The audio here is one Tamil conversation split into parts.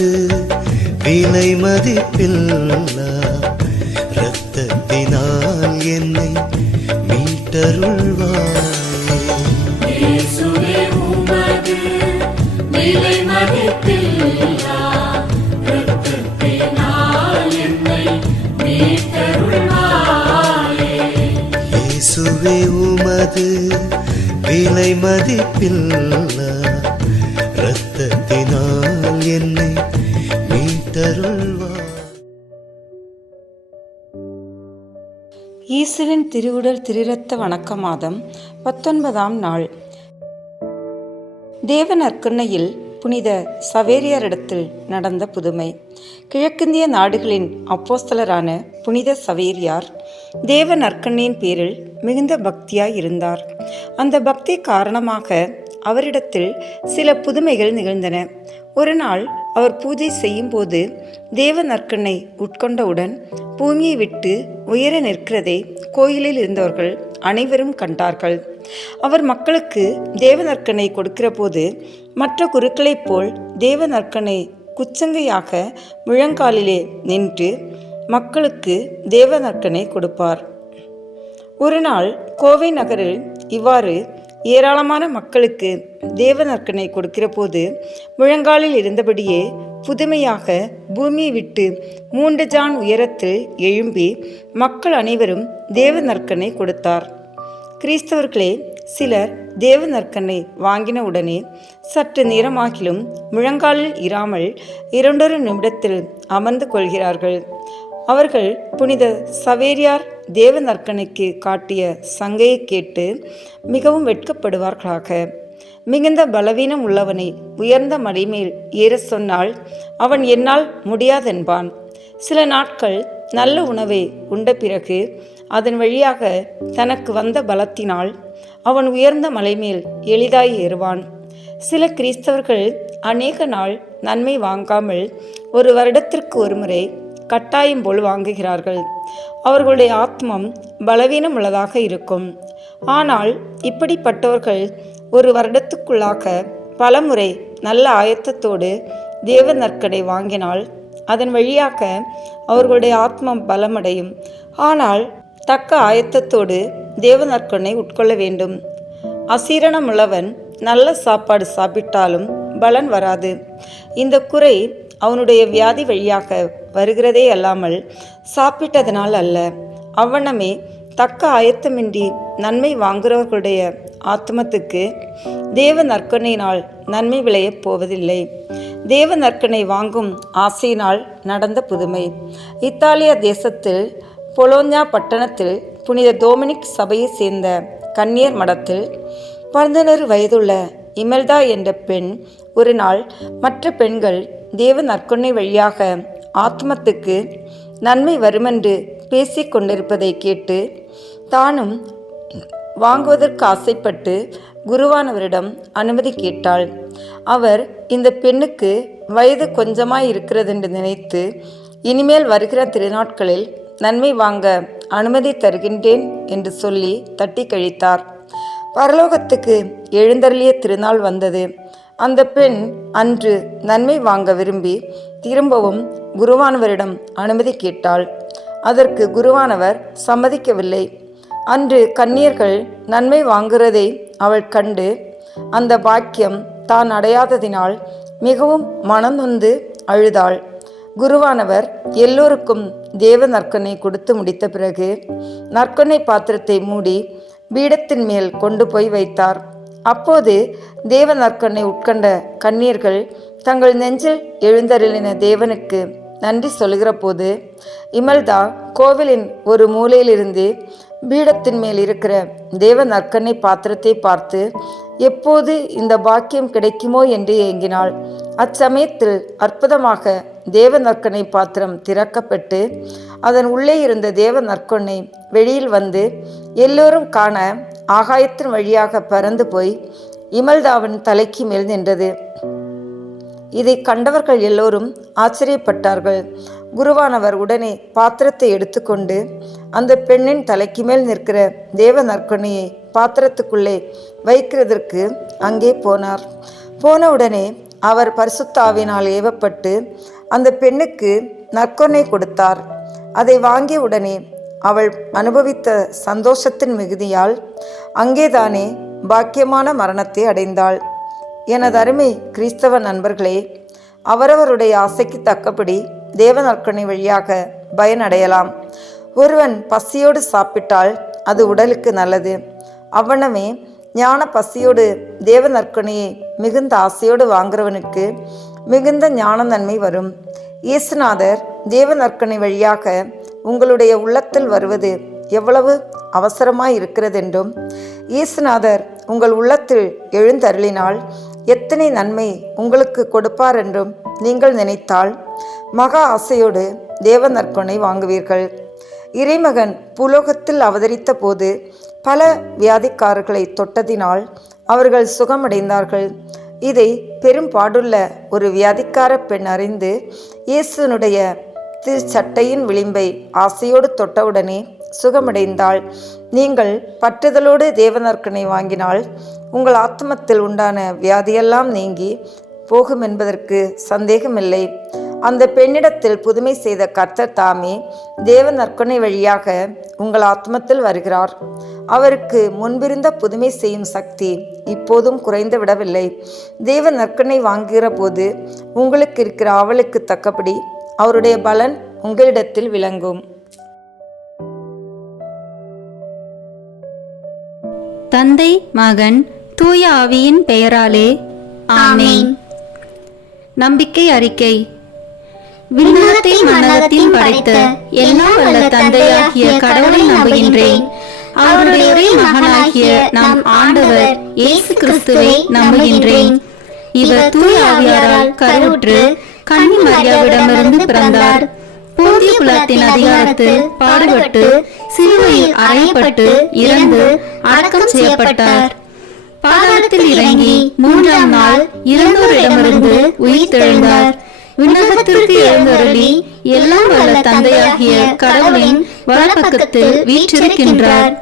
உமது விலை மதிப்பில்லா இரத்தத்தினால் என்னை மீட்டருள்வாயே. இயேசுவே உமது விலை மதிப்பில்லா இரத்தத்தினால் என்னை மீட்டருள்வாயே. இயேசுவே உமது விலை மதிப்பில்லா இரத்தத்தினால் என்னை மீட்டருள்வாயே. இயேசுவின் திருவுடல் திருரத்த வணக்க மாதம் 19ஆம் நாள். தேவ நற்கருணையில் புனித சவேரியாரிடத்தில் நடந்த புதுமை. கிழக்கிந்திய நாடுகளின் அப்போஸ்தலரான புனித சவேரியார் தேவ நற்கருணையின் பேரில் மிகுந்த பக்தியாய் இருந்தார். அந்த பக்தி காரணமாக அவரிடத்தில் சில புதுமைகள் நிகழ்ந்தன. ஒரு நாள் அவர் பூஜை செய்யும் போது தேவ நற்கருணை உட்கொண்டவுடன் பூமியை விட்டு உயர நிற்கிறதை கோயிலில் இருந்தவர்கள் அனைவரும் கண்டார்கள். அவர் மக்களுக்கு தேவ நற்கருணை கொடுக்கிற போது மற்ற குருக்களைப் போல் தேவ நற்கருணை குச்சங்கையாக முழங்காலிலே நின்று மக்களுக்கு தேவ நற்கருணை கொடுப்பார். ஒரு நாள் கோவை நகரில் இவ்வாறு ஏராளமான மக்களுக்கு தேவ நற்கருணை கொடுக்கிற போது முழங்காலில் இருந்தபடியே புதுமையாக பூமியை விட்டு 3 ஜான் உயரத்தில் எழும்பி மக்கள் அனைவரும் தேவ நற்கருணை கொடுத்தார். கிறிஸ்தவர்களே சிலர் தேவ நற்கருணை வாங்கின உடனே சற்று நேரமாகிலும் முழங்காலில் இராமல் 2 நிமிடத்தில் அமர்ந்து கொள்கிறார்கள். அவர்கள் புனித சவேரியார் தேவ நற்கருணைக்கு காட்டிய சங்கையை கேட்டு மிகவும் வெட்கப்படுவார்களாக. மிகுந்த பலவீனம் உள்ளவனை உயர்ந்த மலைமேல் ஏற சொன்னால் அவன் என்னால் முடியாதென்பான். சில நாட்கள் நல்ல உணவை உண்ட பிறகு அதன் வழியாக தனக்கு வந்த பலத்தினால் அவன் உயர்ந்த மலைமேல் எளிதாய் ஏறுவான். சில கிறிஸ்தவர்கள் அநேக நாள் நன்மை வாங்காமல் 1 வருடத்திற்கு ஒருமுறை கட்டாயம் போல் வாங்குகிறார்கள். அவர்களுடைய ஆத்மம் பலவீனம் உள்ளதாக இருக்கும். ஆனால் இப்படிப்பட்டவர்கள் 1 வருடத்துக்குள்ளாக பலமுறை நல்ல ஆயத்தத்தோடு தேவ நற்கருணை வாங்கினால் அதன் வழியாக அவர்களுடைய ஆத்மம் பலமடையும். ஆனால் தக்க ஆயத்தத்தோடு தேவ நற்கருணை உட்கொள்ள வேண்டும். அசீரணமுள்ளவன் நல்ல சாப்பாடு சாப்பிட்டாலும் பலன் வராது. இந்த குறை அவனுடைய வியாதி வழியாக வருகிறதே அல்லாமல் சாப்பிட்டதனால் அல்ல. அவ்வண்ணமே தக்க ஆயத்தமின்றி நன்மை வாங்குகிறவர்களுடைய ஆத்மத்துக்கு தேவ நற்கருணையினால் நன்மை விளையப் போவதில்லை. தேவ நற்கருணை வாங்கும் ஆசையினால் நடந்த புதுமை. இத்தாலிய தேசத்தில் பொலோஞ்சா பட்டணத்தில் புனித டோமினிக் சபையை சேர்ந்த கன்னியர் மடத்தில் 11 வயதுள்ள இமெல்டா என்ற பெண் ஒரு நாள் மற்ற பெண்கள் தேவ நற்கருணை வழியாக ஆத்மத்துக்கு நன்மை வருமென்று பேசிக் கொண்டிருப்பதை கேட்டு தானும் வாங்குவதற்கு ஆசைப்பட்டு குருவானவரிடம் அனுமதி கேட்டாள். அவர் இந்த பெண்ணுக்கு வயது கொஞ்சமாய் இருக்கிறதென்று நினைத்து இனிமேல் வருகிற திருநாட்களில் நன்மை வாங்க அனுமதி தருகின்றேன் என்று சொல்லி தட்டி கழித்தார். பரலோகத்துக்கு எழுந்தருளிய திருநாள் வந்தது. அந்த பெண் அன்று நன்மை வாங்க விரும்பி திரும்பவும் குருவானவரிடம் அனுமதி கேட்டாள். அதற்கு குருவானவர் சம்மதிக்கவில்லை. அன்று கன்னியர்கள் நன்மை வாங்குறதை அவள் கண்டு அந்த பாக்கியம் தான் அடையாததினால் மிகவும் மனம் நொந்து அழுதாள். குருவானவர் எல்லோருக்கும் தேவ நற்கருணை கொடுத்து முடித்த பிறகு நற்கருணை பாத்திரத்தை மூடி பீடத்தின் மேல் கொண்டு போய் வைத்தார். அப்போது தேவ நற்கருணை உட்கொண்ட கன்னியர்கள் தங்கள் நெஞ்சில் எழுந்தருளின தேவனுக்கு நன்றி சொல்கிற போது இமெல்டா கோவிலின் ஒரு மூலையிலிருந்து பீடத்தின் மேல் இருக்கிற தேவ நற்கருணை பாத்திரத்தை பார்த்து எப்போது இந்த பாக்கியம் கிடைக்குமோ என்று ஏங்கினாள். அச்சமயத்தில் அற்புதமாக தேவ நற்கருணை பாத்திரம் திறக்கப்பட்டு அதன் உள்ளே இருந்த தேவ நற்கருணை வெளியில் வந்து எல்லோரும் காண ஆகாயத்தின் வழியாக பறந்து போய் இமெல்டாவின் தலைக்கு மேல் நின்றது. இதை கண்டவர்கள் எல்லோரும் ஆச்சரியப்பட்டார்கள். குருவானவர் உடனே பாத்திரத்தை எடுத்துக்கொண்டு அந்த பெண்ணின் தலைக்கு மேல் நிற்கிற தேவ நற்கருணையை பாத்திரத்துக்குள்ளே வைக்கிறதற்கு அங்கே போனார். போன உடனே அவர் பரிசுத்த ஆவியினால் ஏவப்பட்டு அந்த பெண்ணுக்கு நற்கொடை கொடுத்தார். அதை வாங்கிய உடனே அவள் அனுபவித்த சந்தோஷத்தின் மிகுதியால் அங்கேதானே பாக்கியமான மரணத்தை அடைந்தாள். எனது அருமை கிறிஸ்தவ நண்பர்களே, அவரவருடைய ஆசைக்கு தக்கபடி தேவ நற்கொடை வழியாக பயனடையலாம். ஒருவன் பசியோடு சாப்பிட்டால் அது உடலுக்கு நல்லது. அவ்வண்ணமே ஞான பசியோடு தேவ நற்கொடையை மிகுந்த ஆசையோடு வாங்குறவனுக்கு மிகுந்த ஞான நன்மை வரும். இயேசுநாதர் தேவ நற்கொடை வழியாக உங்களுடைய உள்ளத்தில் வருவது எவ்வளவு அவசரமாய் இருக்கிறதென்றும், இயேசுநாதர் உங்கள் உள்ளத்தில் எழுந்தருளினால் எத்தனை நன்மை உங்களுக்கு கொடுப்பார் என்றும் நீங்கள் நினைத்தால் மகா ஆசையோடு தேவ நற்கொடை வாங்குவீர்கள். இறைமகன் பூலோகத்தில் அவதரித்த போது பல வியாதிக்காரர்களை தொட்டதினால் அவர்கள் சுகமடைந்தார்கள். இதை பெரும்பாடுள்ள ஒரு வியாதிக்கார பெண் அறிந்து இயேசுனுடைய திருச்சட்டையின் விளிம்பை ஆசையோடு தொட்டவுடனே சுகமடைந்தாள். நீங்கள் பற்றுதலோடு தேவ நற்கொடை வாங்கினால் உங்கள் ஆத்மத்தில் உண்டான வியாதியெல்லாம் நீங்கி போகும் என்பதற்கு சந்தேகமில்லை. அந்த பெண்ணிடத்தில் புதுமை செய்த கர்த்தர் தாமே தேவ நற்கொடை வழியாக உங்கள் ஆத்மத்தில் வருகிறார். அவருக்கு முன்பிருந்த புதுமை செய்யும் சக்தி இப்போதும் குறைந்து விடவில்லை. தேவ நற்கொடை வாங்குகிற போது உங்களுக்கு இருக்கிற ஆவலுக்கு தக்கபடி அவருடைய பலன் உங்களிடத்தில் விளங்கும். தந்தை, மகன், தூய ஆவியின் பெயராலே ஆமென். நம்பிக்கை அறிக்கை. விண்ணகத்தை மண்ணகத்தையும் படைத்த எல்லாம் வல்ல தந்தையாகிய கடவுளை நம்புகின்றேன். அவருடைய ஒரே மகனாகிய நம் ஆண்டவர் இயேசு கிறிஸ்துவை நம்புகின்றேன். இவர் தூய ஆவியாரால் கருவுற்று கன்னி மரியாவிடமிருந்து பிறந்தார். போதிய குலத்தின் அதிகாரத்தில் பாடுபட்டு சிலுவையில் அறையப்பட்டு இறந்து அடக்கம் செய்யப்பட்டார். பாதாளத்தில் இறங்கி 3ஆம் நாள் இறந்தோரிடமிருந்து உயிர்த்தெழுந்தார். விண்ணகத்திற்கு எழுந்தருளி எல்லாம் வல்ல தந்தையாகிய கடவுளின் வலப்பக்கத்தில் வீற்றிருக்கின்றார்.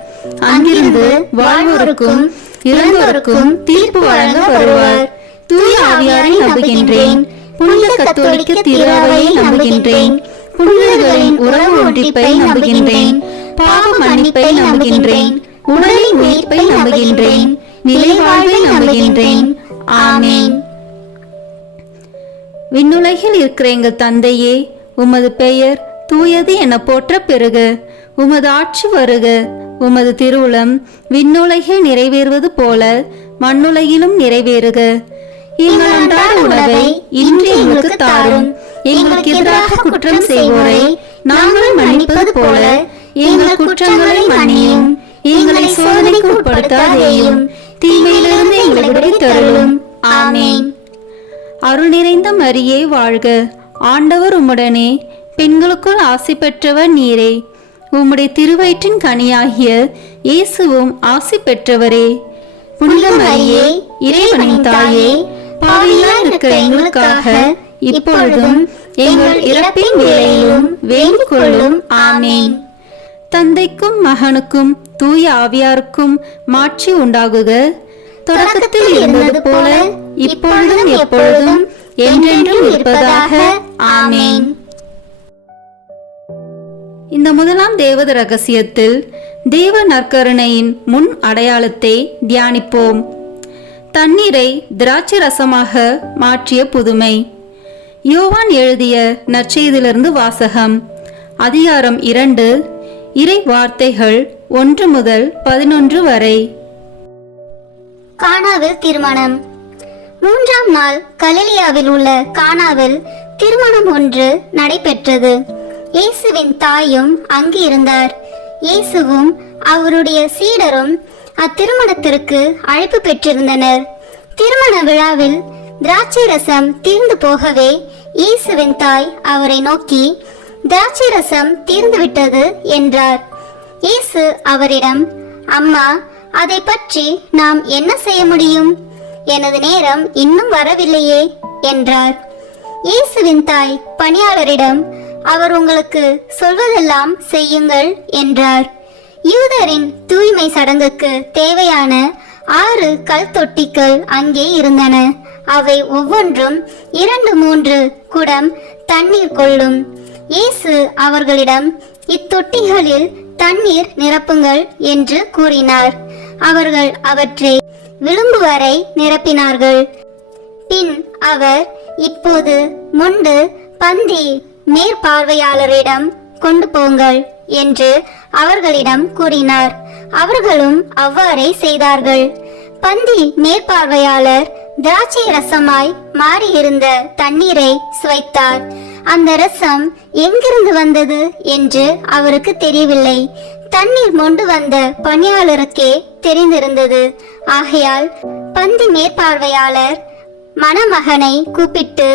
அங்கிருந்து வாழ்வோருக்கும் இறந்தோருக்கும் தீர்ப்பு வழங்க வருவார். தூய ஆவியாரை நம்புகின்றேன். புனித கத்தோலிக்க திருஅவையை நம்புகின்றேன். புனிதர்களின் உறவு ஒன்றிப்பை நம்புகின்றேன். பாவ மன்னிப்பை நம்புகின்றேன். உடலின் உயிர்ப்பை நம்புகின்றேன். நிலை வாழ்வை நம்புகின்றேன். ஆமென். விண்ணுலகில் இருக்கிற எங்கள் தந்தையே, உமது பெயர் தூயது என போற்ற பெறுக. உமது ஆட்சி வருக. உமது திருவுளம் விண்ணுலகில் நிறைவேறுவது போல மண்ணுலகிலும் நிறைவேறுக. எங்கள் அன்றாட உணவை இன்று எங்களுக்கு தாரும். எங்களுக்கு எதிராக குற்றம் செய்வோரை நாங்கள் மன்னிப்பது போல எங்கள் குற்றங்களை மன்னியும். எங்களை சோதனைக்கு உட்படுத்தாதேயும், தீமையிலிருந்து எங்களை விடுவித்தருளும். ஆமென். அருள் நிறைந்த மரியே வாழ்க. ஆண்டவர் உம்முடனே, பெண்களுக்குள் ஆசி பெற்றவர் நீரே. உம்முடைய திருவயிற்றின் கனியாகிய இயேசுவும் ஆசி பெற்றவரே. புனித மரியே, இறைவனின் தாயே, பாவிகளாய் இருக்கிற எங்களுக்காக இப்பொழுதும் எங்கள் இறப்பின் வேளையிலும் வேண்டிக் கொள்ளும். ஆமென். தந்தைக்கும் மகனுக்கும் தூய ஆவியாருக்கும் மாட்சி உண்டாகுக. தொடக்கத்தில் இருந்தது போல இப்பொழுதும் எப்பொழுதும் என்றென்றும் இருப்பதாக. ஆமென். இந்த முதலாம் தேவத ரகசியத்தில் தேவ நற்கருணையின் முன் அடையாளத்தை தியானிப்போம். தண்ணீரை திராட்சை ரசமாக மாற்றிய புதுமை. யோவான் எழுதிய நற்செய்தியிலிருந்து வாசகம். அதிகாரம் 2, இறை வார்த்தைகள் 1 முதல் 11 வரை. கானாவில் திருமணம். 3ஆம் நாள் கலிலியாவில் உள்ள கானாவில் திருமணம் ஒன்று நடைபெற்றது. இயேசுவின் தாயும் அங்கு இருந்தார். இயேசுவும் அவருடைய சீடரும் அத்திருமணத்திற்கு அழைப்பு பெற்றிருந்தனர். திருமண விழாவில் திராட்சை ரசம் தீர்ந்து போகவே இயேசுவின் தாய் அவரை நோக்கி, திராட்சை ரசம் தீர்ந்துவிட்டது என்றார். இயேசு அவரிடம், அம்மா, அதை பற்றி நாம் என்ன செய்ய முடியும்? எனது நேரம் இன்னும் வரவில்லையே என்றார். இயேசுவின் தாய் பணியாளரிடம், அவர் உங்களுக்கு சொல்வதெல்லாம் செய்யுங்கள் என்றார். யூதரின் தூய்மை சடங்குக்கு தேவையான 6 கல் தொட்டிகள் அங்கே இருந்தன. அவை ஒவ்வொன்றும் 2-3 குடம் தண்ணீர் கொள்ளும். இயேசு அவர்களிடம், இத்தொட்டிகளில் தண்ணீர் நிரப்புங்கள் என்று கூறினார். அவர்கள் அவற்றை விளிம்பு வரை நிரப்பினார்கள். பின் அவர், இப்போது மொண்டு பந்தி மேற்பார்வையாளரிடம் கொண்டு போங்கள் என்று அவர்களிடம் கூறினார். அவர்களும் அவ்வாறே செய்தார்கள். பந்தி மேற்பார்வையாளர் திராட்சை ரசமாய் மாறியிருந்த தண்ணீரை சுவைத்தார். அந்த ரசம் எங்கிருந்து வந்தது என்று அவருக்கு தெரியவில்லை. தண்ணீர் மொண்டு வந்த பணியாளருக்கே தெரிந்திருந்தது. ஆகையால் பந்தி மேற்பார்வையாளர் மணமகனை கூப்பிட்டு,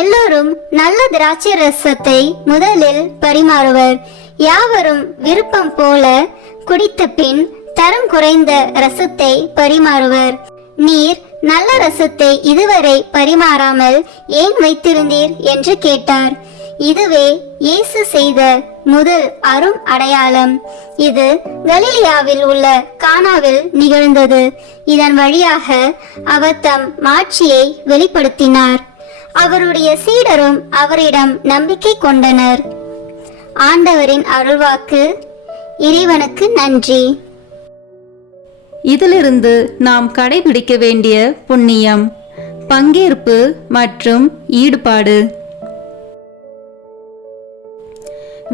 எல்லோரும் நல்ல திராட்சை ரசத்தை முதலில் பரிமாறுவர். யாவரும் விருப்பம் போல குடித்த பின் தரம் குறைந்த ரசத்தை பரிமாறுவர். நீர் நல்ல ரசத்தை இதுவரை பரிமாறாமல் ஏன் வைத்திருந்தீர் என்று கேட்டார். இதுவே இயேசு செய்த முதல் அரும் அடையாளம். இது கலிலேயாவில் உள்ள கானாவில் நிகழ்ந்தது. இதன் வழியாக அவர் தம் மாட்சியை வெளிப்படுத்தினார். அவருடைய சீடரும் அவரிடம் நம்பிக்கை கொண்டனர். ஆண்டவரின் அருள்வாக்கு. இறைவனுக்கு நன்றி. இதிலிருந்து நாம் கடைபிடிக்க வேண்டிய புண்ணியம், பங்கேற்பு மற்றும் ஈடுபாடு.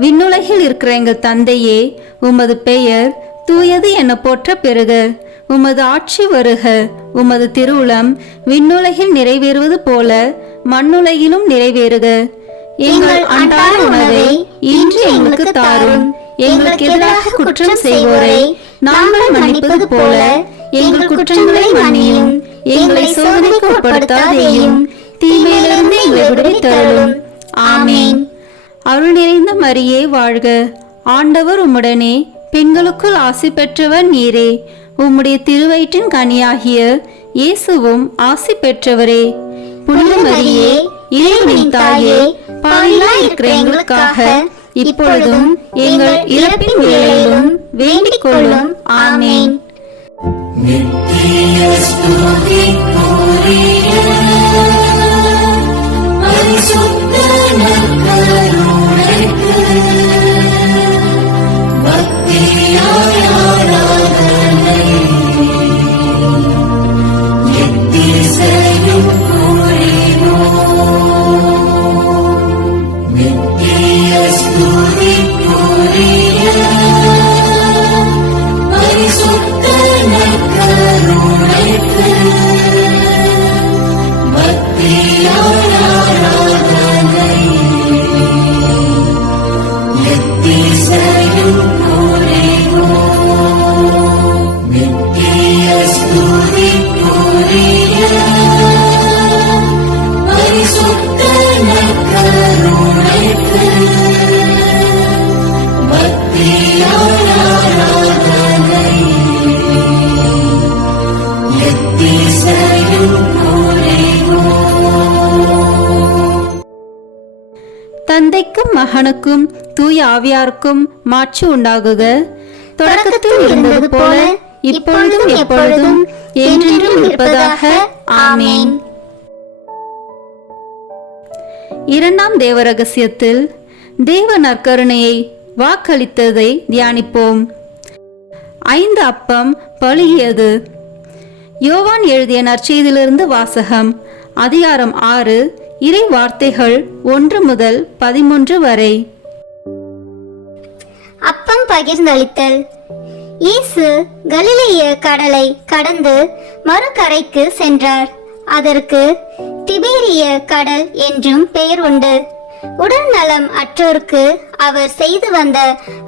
விண்ணுலகில் இருக்கிற எங்கள் தந்தையே, உமது பெயர் தூயது என போற்ற பெறுக. உமது ஆட்சி வருக. உமது திருவுளம் விண்ணுலகில் நிறைவேறுவது போல மண்ணுலகிலும் நிறைவேறுக. எங்கள் அன்றாட உணவை இன்று எங்களுக்கு தாரும். எங்களுக்கு எதிராக குற்றம் செய்வோரை நாங்கள் மன்னிப்பது போல எங்கள் குற்றங்களை மன்னியும். எங்களை சோதனைக்கு உட்படுத்தாதேயும், தீமையிலிருந்து எங்களை விடுவித்தருளும். ஆமேன். அருள் நிறைந்த மரியே வாழ்க. ஆண்டவர் உம்முடனே, பெண்களுக்குள் ஆசி பெற்றவர் நீரே. உம்முடைய திருவயிற்றின் கனியாகிய இயேசுவும் ஆசி பெற்றவரே. புனித மரியே, இறைவனின் தாயே, பாவிகளாய் இருக்கிற எங்களுக்காக இப்பொழுதும் எங்கள் இறப்பின் வேளையிலும் வேண்டிக் கொள்ளும். ஆமேன். நித்திய ஸ்துதிக்குரிய பரிசுத்த நற்கருணைக்கு பக்தியாய் ஆராதனை எத்திசையும் புரிவோம். நித்திய ஸ்துதிக்குரிய பரிசுத்த நற்கருணைக்கு பக்தியாய் ஆராதனை எத்திசையும் புரிவோம். நித்திய ஸ்துதிக்குரிய பரிசுத்த நற்கருணைக்கு பக்தியாய் ஆராதனை எத்திசையும் புரிவோம். தந்தைக்கும் மகனுக்கும் தூய ஆவியாருக்கும் மாட்சி உண்டாகுக. தொடக்கத்தில் இருந்தது போல இப்பொழுதும் எப்பொழுதும் என்றென்றும் இருப்பதாக. ஆமேன். இரண்டாம் தேவ ரகசியத்தில் தேவ நற்கருணையை வாக்களித்ததை தியானிப்போம். 5 அப்பம் பழுகியது. யோவான் எழுதிய நற்செய்தியிலிருந்து வாசகம். அதிகாரம் 6, இறை வார்த்தைகள் 1 முதல் 13 வரை. அப்பம் பகிர்ந்தளித்தல். இயேசு கலிலேய கடலை கடந்து மறுகரைக்கு சென்றார். அதற்கு திபேரிய கடல் என்றும் பெயர் உண்டு. உடல் நலம் அற்றோருக்கு அவர் செய்து வந்த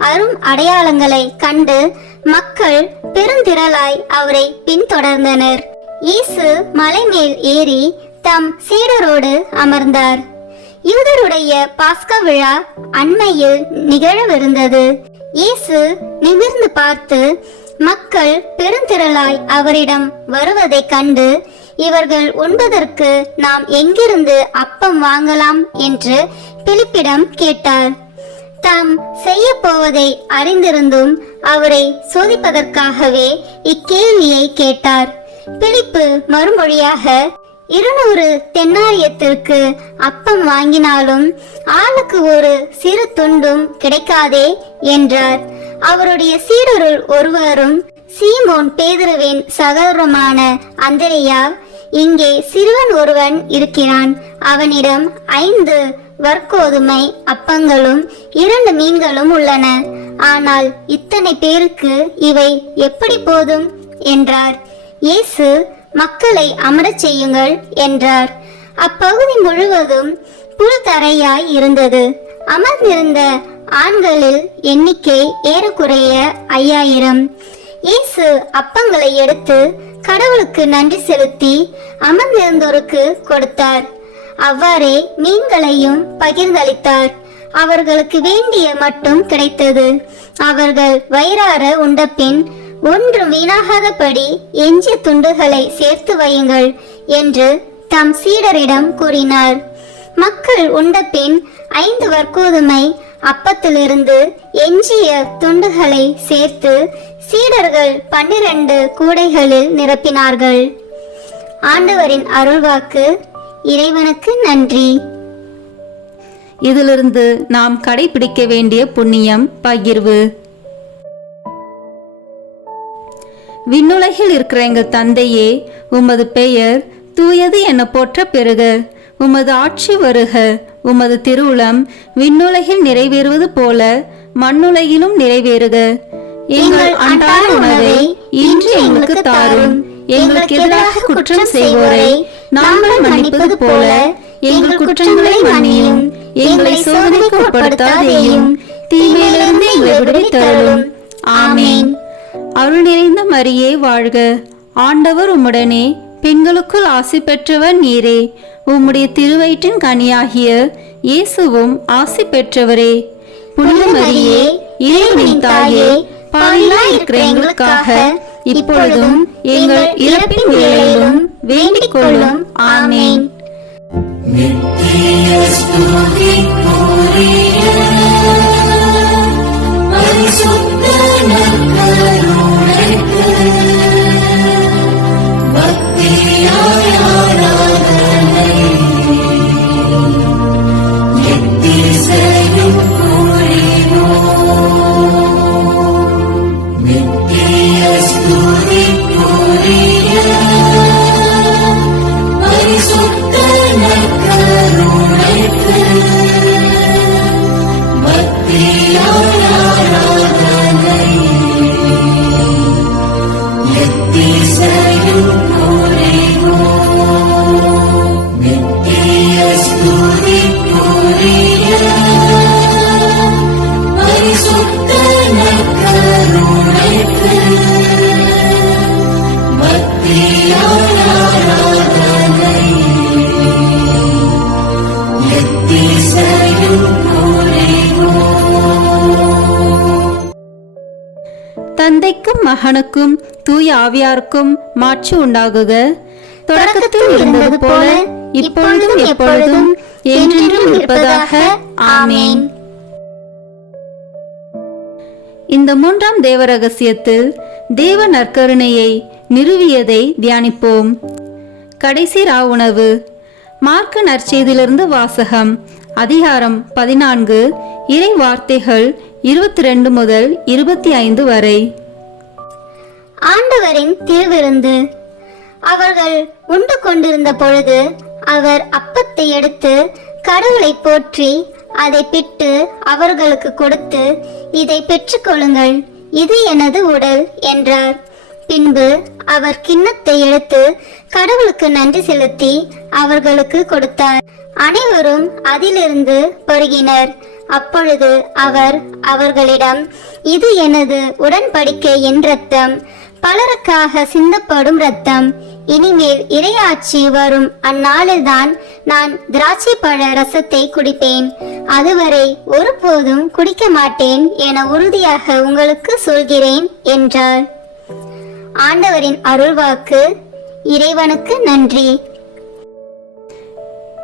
அரும் அடையாளங்களை கண்டு மக்கள் பெருந்திரளாய் அவரை பின்தொடர்ந்தனர். இயேசு மலை மேல் ஏறி தம் சீடரோடு அமர்ந்தார். யூதருடைய பாஸ்கா விழா அண்மையில் நிகழவிருந்தது. இயேசு நிமிர்ந்து பார்த்து மக்கள் பெருந்திரளாய் அவரிடம் வருவதைக் கண்டு, இவர்கள் உண்பதற்கு நாம் எங்கிருந்து அப்பம் வாங்கலாம் என்று பிலிப்பிடம் கேட்டார். தாம் செய்ய போவதை அறிந்திருந்தும் அவரை சோதிப்பதற்காகவே இக்கேள்வியை கேட்டார். பிலிப்பு மறுமொழியாக, 200 தென்னாரியத்திற்கு அப்பம் வாங்கினாலும் ஆளுக்கு ஒரு சிறு துண்டும் கிடைக்காதே என்றார். அவருடைய சீடருள் ஒருவரும் சீமோன் பேதுருவின் சகோதரமான அந்திரேயா, இங்கே சிறுவன் ஒருவன் இருக்கிறான், அவனிடம் 5 வற்கோதுமை அப்பங்களும் 2 மீன்களும் உள்ளன, ஆனால் இத்தனை பேருக்கு இவை எப்படி போதும் என்றார். இயேசு, மக்களை அமரச் செய்யுங்கள் என்றார். அப்பகுதி முழுவதும் புல் தரையாய் இருந்தது. அமர்ந்திருந்த ஆண்களில் எண்ணிக்கை ஏறக்குறைய 5000. இயேசு அப்பங்களை எடுத்து கடவுளுக்கு நன்றி செலுத்தி அமர்ந்திருந்தோருக்கு கொடுத்தார். அவ்வாறே மீன்களையும் பகிர்ந்தளித்தார். அவர்களுக்கு வேண்டிய மட்டும் கிடைத்தது. அவர்கள் வயிறார உண்டபின் ஒன்றும் வீணாகாதபடி எஞ்சிய துண்டுகளை சேர்த்து வையுங்கள் என்று தம் சீடரிடம் கூறினார். மக்கள் உண்டபின் 5 வற்கோதுமை அப்பத்திலிருந்து எஞ்சிய துண்டுகளை சேர்த்து சீடர்கள் 12 கூடைகளில் நிரப்பினார்கள். ஆண்டவரின் அருள்வாக்கு. இறைவனுக்கு நன்றி. இதிலிருந்து நாம் கடைபிடிக்க வேண்டிய புண்ணியம் பகிர்வு. விண்ணுலகில் இருக்கிற எங்கள் தந்தையே, உமது பெயர் தூயது என போற்ற பெறுக. உமது ஆட்சி வருக. உமது திருவுளம் விண்ணுலகில் நிறைவேறுவது போல மண்ணுலகிலும் நிறைவேறுக. எங்கள் அன்றாட உணவை இன்று எங்களுக்கு தாரும். எங்களுக்கு எதிராக குற்றம் செய்வோரை நாங்கள் மன்னிப்பது போல எங்கள் குற்றங்களை மன்னியும். எங்களை சோதனைக்கு உட்படுத்தாதேயும், தீமையிலிருந்து எங்களை விடுவித்தருளும். ஆமேன். அருள் நிறைந்த மரியே வாழ்க. ஆண்டவர் உம்முடனே, பெண்களுக்குள் ஆசி பெற்றவர் நீரே. உம்முடைய திருவயிற்றின் கனியாகிய இயேசுவும் ஆசி பெற்றவரே. புனித மரியே, இறைவனின் தாயே, பாவிகளாய் இருக்கிற எங்களுக்காக இப்பொழுதும் எங்கள் இறப்பின் வேளையிலும் வேண்டிக் கொள்ளும். ஆமேன். நித்திய ஸ்துதிக்குரிய பரிசுத்த நற்கருணைக்கு பக்தியாய் ஆராதனை எத்திசையும் புரிவோம். நித்திய ஸ்துதிக்குரிய பரிசுத்த நற்கருணைக்கு பக்தியாய் ஆராதனை எத்திசையும் புரிவோம். நித்திய ஸ்துதிக்குரிய பரிசுத்த நற்கருணைக்கு பக்தியாய் ஆராதனை எத்திசையும் புரிவோம். தந்தைக்கும் மகனுக்கும் தூய ஆவியாருக்கும் மாட்சி உண்டாகுக. தொடக்கத்தில் இருந்தது போல இப்பொழுதும் எப்பொழுதும் என்றென்றும் இருப்பதாக. ஆமேன். இந்த 3ஆம் தேவ ரகசியத்தில் தேவ நற்கருணையை நிறுவியதை தியானிப்போம். கடைசி ராவுணவு. மார்க்கு நற்செய்தியிலிருந்து வாசகம். அதிகாரம் 14, இறை வார்த்தைகள் 22 முதல் 25 வரை. ஆண்டவரின் திருவிருந்து. அவர்கள் உண்டு கொண்டிருந்த பொழுது அவர் அப்பத்தை எடுத்து கடவுளை போற்றி அதை பிட்டு அவர்களுக்கு கொடுத்து, இதை பெற்றுக்கொள்ளுங்கள், இது எனது உடல் என்றார். பின்பு அவர் கிண்ணத்தை எடுத்து கடவுளுக்கு நன்றி செலுத்தி அவர்களுக்கு கொடுத்தார். அனைவரும் அதிலிருந்து பருகினர். அப்பொழுது அவர் அவர்களிடம், இது எனது உடன்படிக்கையின் இரத்தம், பலருக்காக சிந்தப்படும் இரத்தம். இனிமேல் இறையாட்சி வரும் அந்நாளில்தான் நான் திராட்சை பழ ரசத்தை குடிப்பேன். அதுவரை ஒருபோதும் குடிக்க மாட்டேன் என உறுதியாக உங்களுக்கு சொல்கிறேன் என்றார். ஆண்டவரின் அருள்வாக்கு. இறைவனுக்கு நன்றி.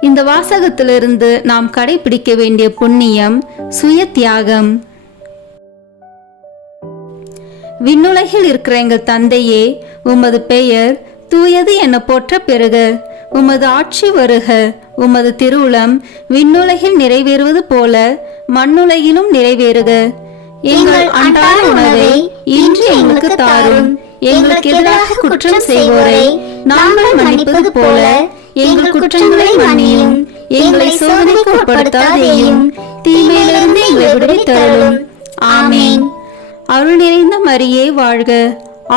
இந்த வாசகத்திலிருந்து நாம் கடைபிடிக்க வேண்டிய புண்ணியம் சுய தியாகம். விண்ணுலகில் இருக்கிற எங்கள் தந்தையே, உமது பெயர் தூயது என போற்ற பெறுக. உமது ஆட்சி வருக. உமது திருவுளம் விண்ணுலகில் நிறைவேறுவது போல மண்ணுலகிலும் நிறைவேறுக. எங்கள் அன்றாட உணவை இன்று எங்களுக்கு தாரும். எங்களுக்கு எதிராக குற்றம் செய்வோரை நாங்கள் மன்னிப்பது போல எங்கள் குற்றங்களை மன்னியும். எங்களை சோதனைக்கு உட்படுத்தாதேயும், தீமையிலிருந்து எங்களை விடுவித்தருளும். ஆமேன். அருள் நிறைந்த மரியே வாழ்க.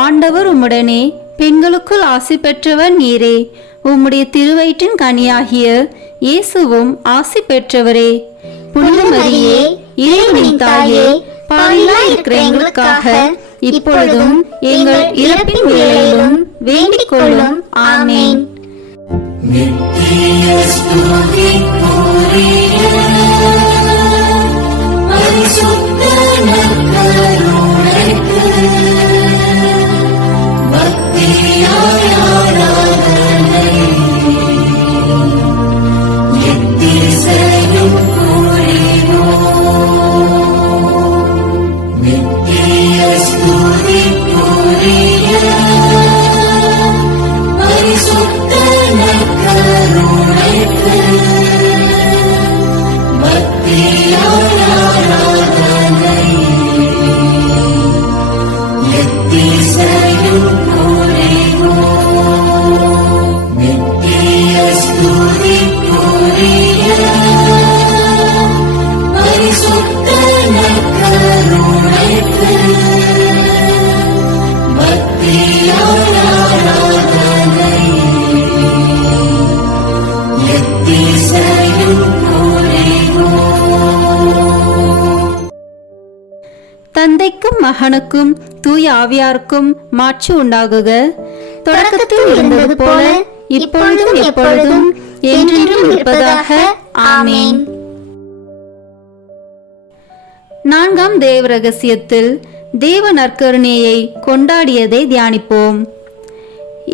ஆண்டவர் உம்முடனே, பெண்களுக்குள் ஆசி பெற்றவர் நீரே. உம்முடைய திருவயிற்றின் கனியாகிய இயேசுவும் ஆசி பெற்றவரே. புனித மரியே, இறைவனின் தாயே, பாவிகளாய் இருக்கிற எங்களுக்காக இப்பொழுதும் எங்கள் இறப்பின் வேளையிலும் வேண்டிக் கொள்ளும். ஆமேன். நித்திய ஸ்துதிக்குரிய பரிசுத்த நற்கருணைக்கு பக்தியாய் ஆராதனை எத்திசையும் புரிவோம். நித்திய ஸ்துதிக்குரிய பரிசுத்த நற்கருணைக்கு பக்தியாய் ஆராதனை எத்திசையும் புரிவோம். நித்திய ஸ்துதிக்குரிய பரிசுத்த நற்கருணைக்கு பக்தியாய் ஆராதனை எத்திசையும் புரிவோம். தந்தைக்கும் மகனுக்கும் தூய ஆவியாருக்கும் மாட்சி உண்டாகுக. தொடக்கத்தில் இருந்தது போல இப்பொழுதும் எப்பொழுதும் என்றென்றும் இருப்பதாக. ஆமேன். நான்காம் தேவ ரகசியத்தில் தேவ நற்கருணையை கொண்டாடியதை தியானிப்போம்.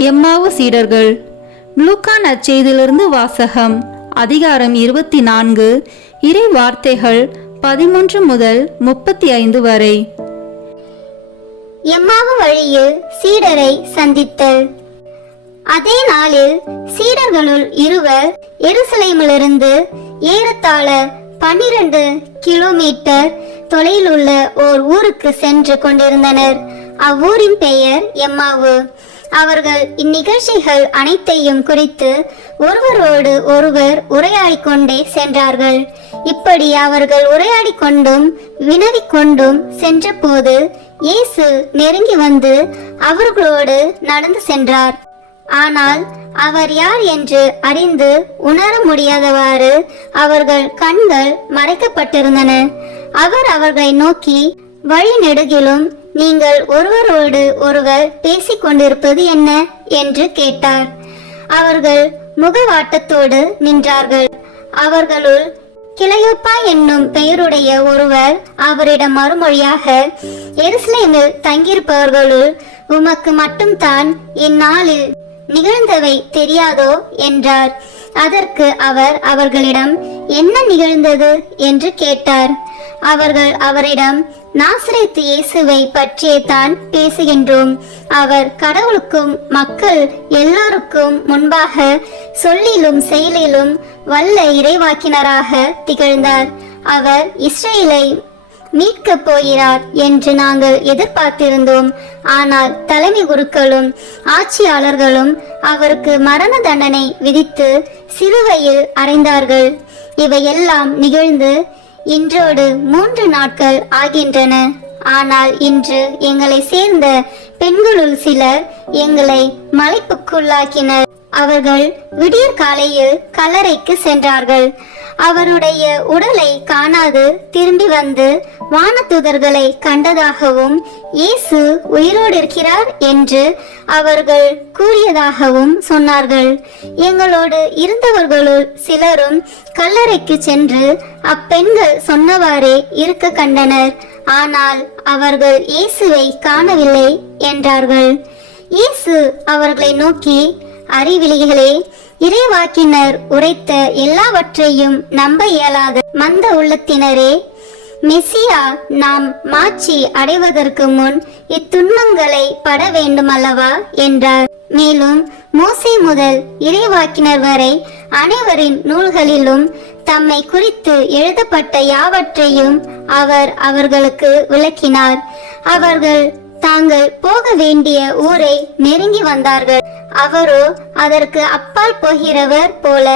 எம்மாவு சீடர்கள். லூக்கா நற்செய்தியிலிருந்து வாசகம். அதிகாரம் 24, இறை வார்த்தைகள் 13 முதல் 35 வரை. எம்மாவு வழியில் சீடரை சந்தித்தல். அதே நாளில் சீடர்களுள் இருவர் எருசலேமிலிருந்து ஏறத்தாழ 12 கிலோமீட்டர் தொலையிலுள்ள ஓர் ஊருக்கு சென்று கொண்டிருந்தனர். அவ்வூரின் பெயர் எம்மாவு. அவர்கள் இந்நிகழ்ச்சிகள் அனைத்தையும் குறித்து ஒருவரோடு ஒருவர் உரையாடிக் கொண்டே சென்றார்கள். இப்படி அவர்கள் உரையாடிக் கொண்டும் வினவிக் கொண்டும் சென்றபோது இயேசு நெருங்கி வந்து அவர்களோடு நடந்து சென்றார். ஆனால் அவர் யார் என்று அறிந்து உணர முடியாதவாறு அவர்கள் கண்கள் மறைக்கப்பட்டிருந்தன. அவர் அவர்களை நோக்கி, வழி நெடுகிலும் நீங்கள் ஒருவரோடு ஒருவர் பேசிக் கொண்டிருப்பது என்ன என்று கேட்டார். அவர்கள் முகவாட்டத்தோடு நின்றார்கள். அவர்களுள் கிளையோப்பா என்னும் பெயருடைய ஒருவர் அவரிடம் மறுமொழியாக, எருசலேமில் தங்கியிருப்பவர்களுள் உமக்கு மட்டும்தான் இந்நாளில் நிகழ்ந்தவை தெரியாதோ என்றார். அதற்கு அவர் அவர்களிடம், என்ன நிகழ்ந்தது என்று கேட்டார். அவர்கள் அவரிடம், நாசரேத்து இயேசுவை பற்றியே தான் பேசுகின்றோம். அவர் கடவுளுக்கும் மக்கள் எல்லாருக்கும் முன்பாக சொல்லிலும் செயலிலும் வல்ல இறைவாக்கினராக திகழ்ந்தார். அவர் இஸ்ரேலை மீட்கப் போகிறார் என்று நாங்கள் எதிர்பார்த்திருந்தோம். ஆனால் தலைமை குருக்களும் ஆட்சியாளர்களும் அவருக்கு மரண தண்டனை விதித்து சிலுவையில் அறைந்தார்கள். இவையெல்லாம் நிகழ்ந்து இன்றோடு 3 நாட்கள் ஆகின்றன. ஆனால் இன்று எங்களை சேர்ந்த பெண்களுள் சிலர் எங்களை மலைப்புக்குள்ளாக்கினர். அவர்கள் விடியற் காலையில் கல்லறைக்கு சென்றார்கள். அவருடைய உடலை காணாது திரும்பி வந்து வானதூதர்களை கண்டதாகவும் இயேசு உயிரோடு இருக்கிறார் என்று அவர்கள் கூறியதாகவும் சொன்னார்கள். எங்களோடு இருந்தவர்களுள் சிலரும் கல்லறைக்கு சென்று அப்பெண்கள் சொன்னவாறே இருக்க கண்டனர். ஆனால் அவர்கள் இயேசுவை காணவில்லை என்றார்கள். இயேசு அவர்களை நோக்கி, அறிவிலிகளே, இறைவாக்கினர் உரைத்த எல்லாவற்றையும் நம்ப இயலாத மந்த உள்ளத்தினரே, மெசியா நாம் மாட்சி அடைவதற்கு முன் இத்துன்பங்களை பட வேண்டும் அல்லவா என்றார். மேலும் மோசே முதல் இறைவாக்கினர் வரை அனைவரின் நூல்களிலும் தம்மை குறித்து எழுதப்பட்ட யாவற்றையும் அவர் அவர்களுக்கு விளக்கினார். அவர்கள் தாங்கள் போக வேண்டிய ஊரை நெருங்கி வந்தார்கள். அவரோ அதற்கு அப்பால் போகிறவர் போல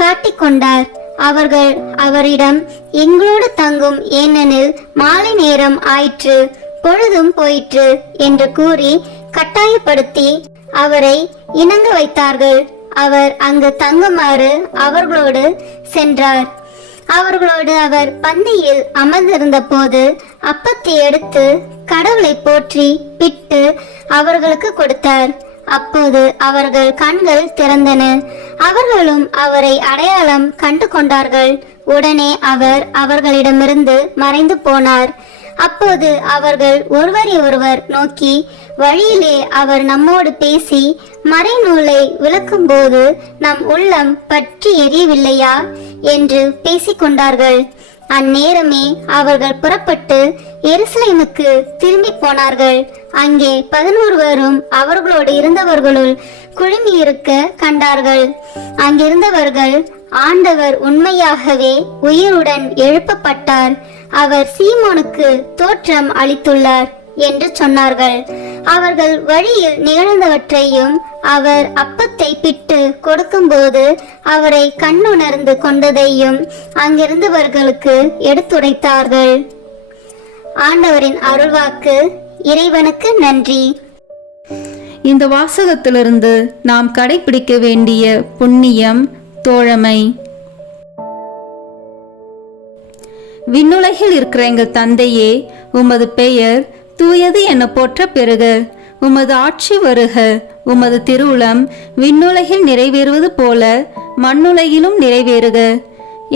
காட்டிக்கொண்டார். அவர்கள் அவரிடம், எங்களோடு தங்கும், ஏனெனில் மாலை நேரம் ஆயிற்று, பொழுதும் போயிற்று என்று கூறி கட்டாயப்படுத்தி அவரை இணங்க வைத்தார்கள். அவர் அங்கு தங்குமாறு அவர்களோடு சென்றார். அவர்களோடு அவர் பந்தியில் அமர்ந்திருந்த போது அப்பத்தை எடுத்து கடவுளை போற்றி பிட்டு அவர்களுக்கு கொடுத்தார். அப்போது அவர்கள் கண்கள் திறந்தன. அவர்களும் அவரை அடையாளம் கண்டு கொண்டார்கள். உடனே அவர் அவர்களிடமிருந்து மறைந்து போனார். அப்போது அவர்கள் ஒருவரை ஒருவர் நோக்கி, வழியிலே அவர் நம்மோடு பேசி மறைநூலை விளக்கும்போது நம் உள்ளம் பற்றி எரியவில்லையா என்று பேசிக்கொண்டார்கள். அந்நேரமே அவர்கள் புறப்பட்டு எருசலேமுக்கு திரும்பி போனார்கள். அங்கே 11 அவர்களோடு இருந்தவர்களுள் குழுமி இருக்க கண்டார்கள். அங்கிருந்தவர்கள், ஆண்டவர் உண்மையாகவே உயிருடன் எழுப்பப்பட்டார், அவர் சீமோனுக்கு தோற்றம் அளித்துள்ளார் என்று சொன்னார்கள். அவர்கள் வழியில் நிகழ்ந்தவற்றையும் அவர் அப்பத்தை பிட்டு கொடுக்கும்போது அவரை கண்ணுணர்ந்து கொண்டதையும் அங்கிருந்தவர்களுக்கு எடுத்துரைத்தார்கள். ஆண்டவரின் அருள்வாக்கு. இறைவனுக்கு நன்றி. இந்த வாசகத்திலிருந்து நாம் கடைபிடிக்க வேண்டிய புண்ணியம் தோழமை. விண்ணுலகில் இருக்கிற எங்கள் தந்தையே, உமது பெயர் தூயது என போற்ற பெறுக. உமது ஆட்சி வருக. உமது திருவுளம் விண்ணுலகில் நிறைவேறுவது போல மண்ணுலகிலும் நிறைவேறுக.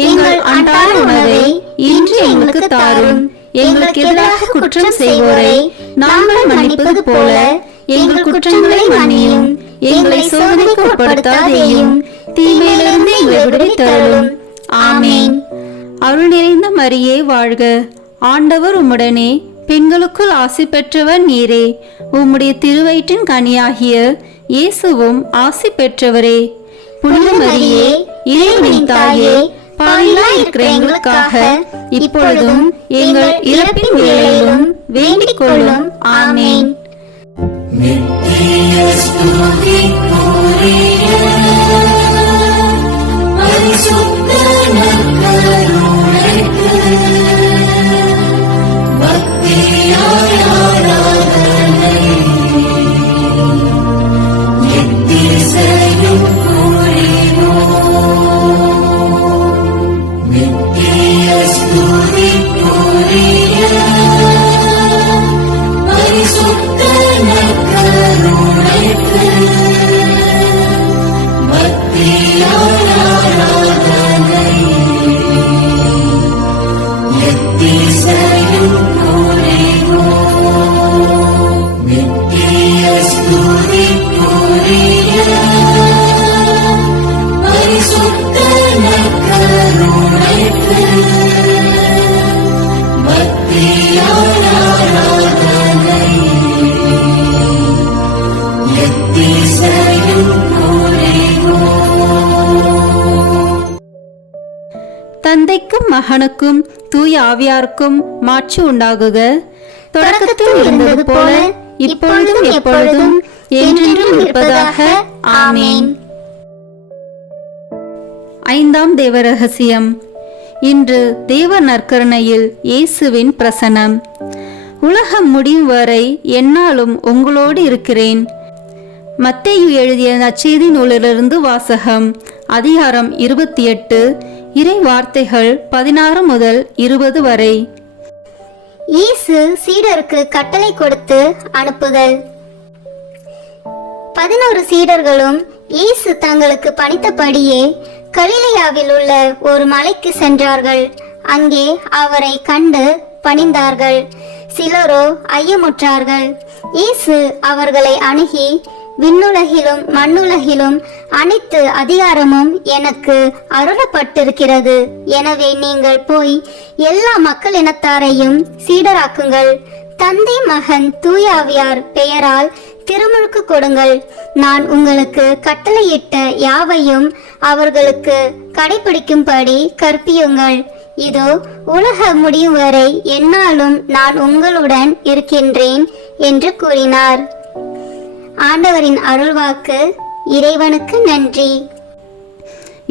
எங்கள் அன்றாட உணவை இன்று எங்களுக்கு தாரும். எங்களுக்கு எதிராக குற்றம் செய்வோரை நாங்கள் மன்னிப்பது போல எங்கள் குற்றங்களை மன்னியும். எங்களை சோதனைக்கு உட்படுத்தாதேயும், தீமையிலிருந்து எங்களை விடுவித்தருளும். ஆமேன். அருள் நிறைந்த மரியே வாழ்க. ஆண்டவர் உம்முடனே, பெண்களுக்குள் ஆசி பெற்றவர் நீரே. உம்முடைய திருவயிற்றின் கனியாகிய இயேசுவும் ஆசி பெற்றவரே. புனித மரியே, இறைவனின் தாயே, பாவிகளாய் இருக்கிற எங்களுக்காக இப்பொழுதும் எங்கள் இறப்பின் வேளையிலும் வேண்டிக் கொள்ளும். ஆமேன். நித்திய ஸ்துதிக்குரிய பரிசுத்த நற்கருணைக்கு பக்தியாய் ஆராதனை எத்திசையும் புரிவோம். நித்திய ஸ்துதிக்குரிய பரிசுத்த நற்கருணைக்கு பக்தியாய் ஆராதனை எத்திசையும் புரிவோம். நித்திய ஸ்துதிக்குரிய பரிசுத்த நற்கருணைக்கு பக்தியாய் ஆராதனை எத்திசையும் புரிவோம். தந்தைக்கும் மகனுக்கும் தூய ஆவியாருக்கும் மாட்சி உண்டாகுக. தொடக்கத்தில் இருந்தது போல இப்பொழுதும் எப்பொழுதும் என்றென்றும் இருப்பதாக. ஆமேன். 5ஆம் தேவ ரகசியம். இன்று தேவ நற்கருணையில் இயேசுவின் பிரசனம். உலகம் முடியும் வரை எந்நாளும் உங்களோடு இருக்கிறேன். மத்தேயு எழுதிய நற்செய்தி நூலிலிருந்து வாசகம். அதிகாரம் 28, இறை வார்த்தைகள் 16 முதல் 20 வரை. இயேசு சீடருக்கு கட்டளை கொடுத்து அனுப்புதல். 11 சீடர்களும் இயேசு தங்களுக்கு பணித்தபடியே கலிலேயாவில் உள்ள ஒரு மலைக்கு சென்றார்கள். அங்கே அவரை கண்டு பணிந்தார்கள். சிலரோ ஐயமுற்றார்கள். இயேசு அவர்களை அணுகி, விண்ணுலகிலும் மண்ணுலகிலும் அனைத்து அதிகாரமும் எனக்கு அருளப்பட்டிருக்கிறது. எனவே நீங்கள் போய் எல்லா மக்கள் இனத்தாரையும் சீடராக்குங்கள். தந்தை, மகன், தூய ஆவியார் பெயரால் திருமுழுக்கு கொடுங்கள். நான் உங்களுக்கு கட்டளையிட்ட யாவையும் அவர்களுக்கு கடைபிடிக்கும்படி கற்பியுங்கள். இதோ உலக முடியும் வரை எந்நாளும் நான் உங்களுடன் இருக்கின்றேன் என்று கூறினார். ஆண்டவரின் அருள்வாக்கு. இறைவனுக்கு நன்றி.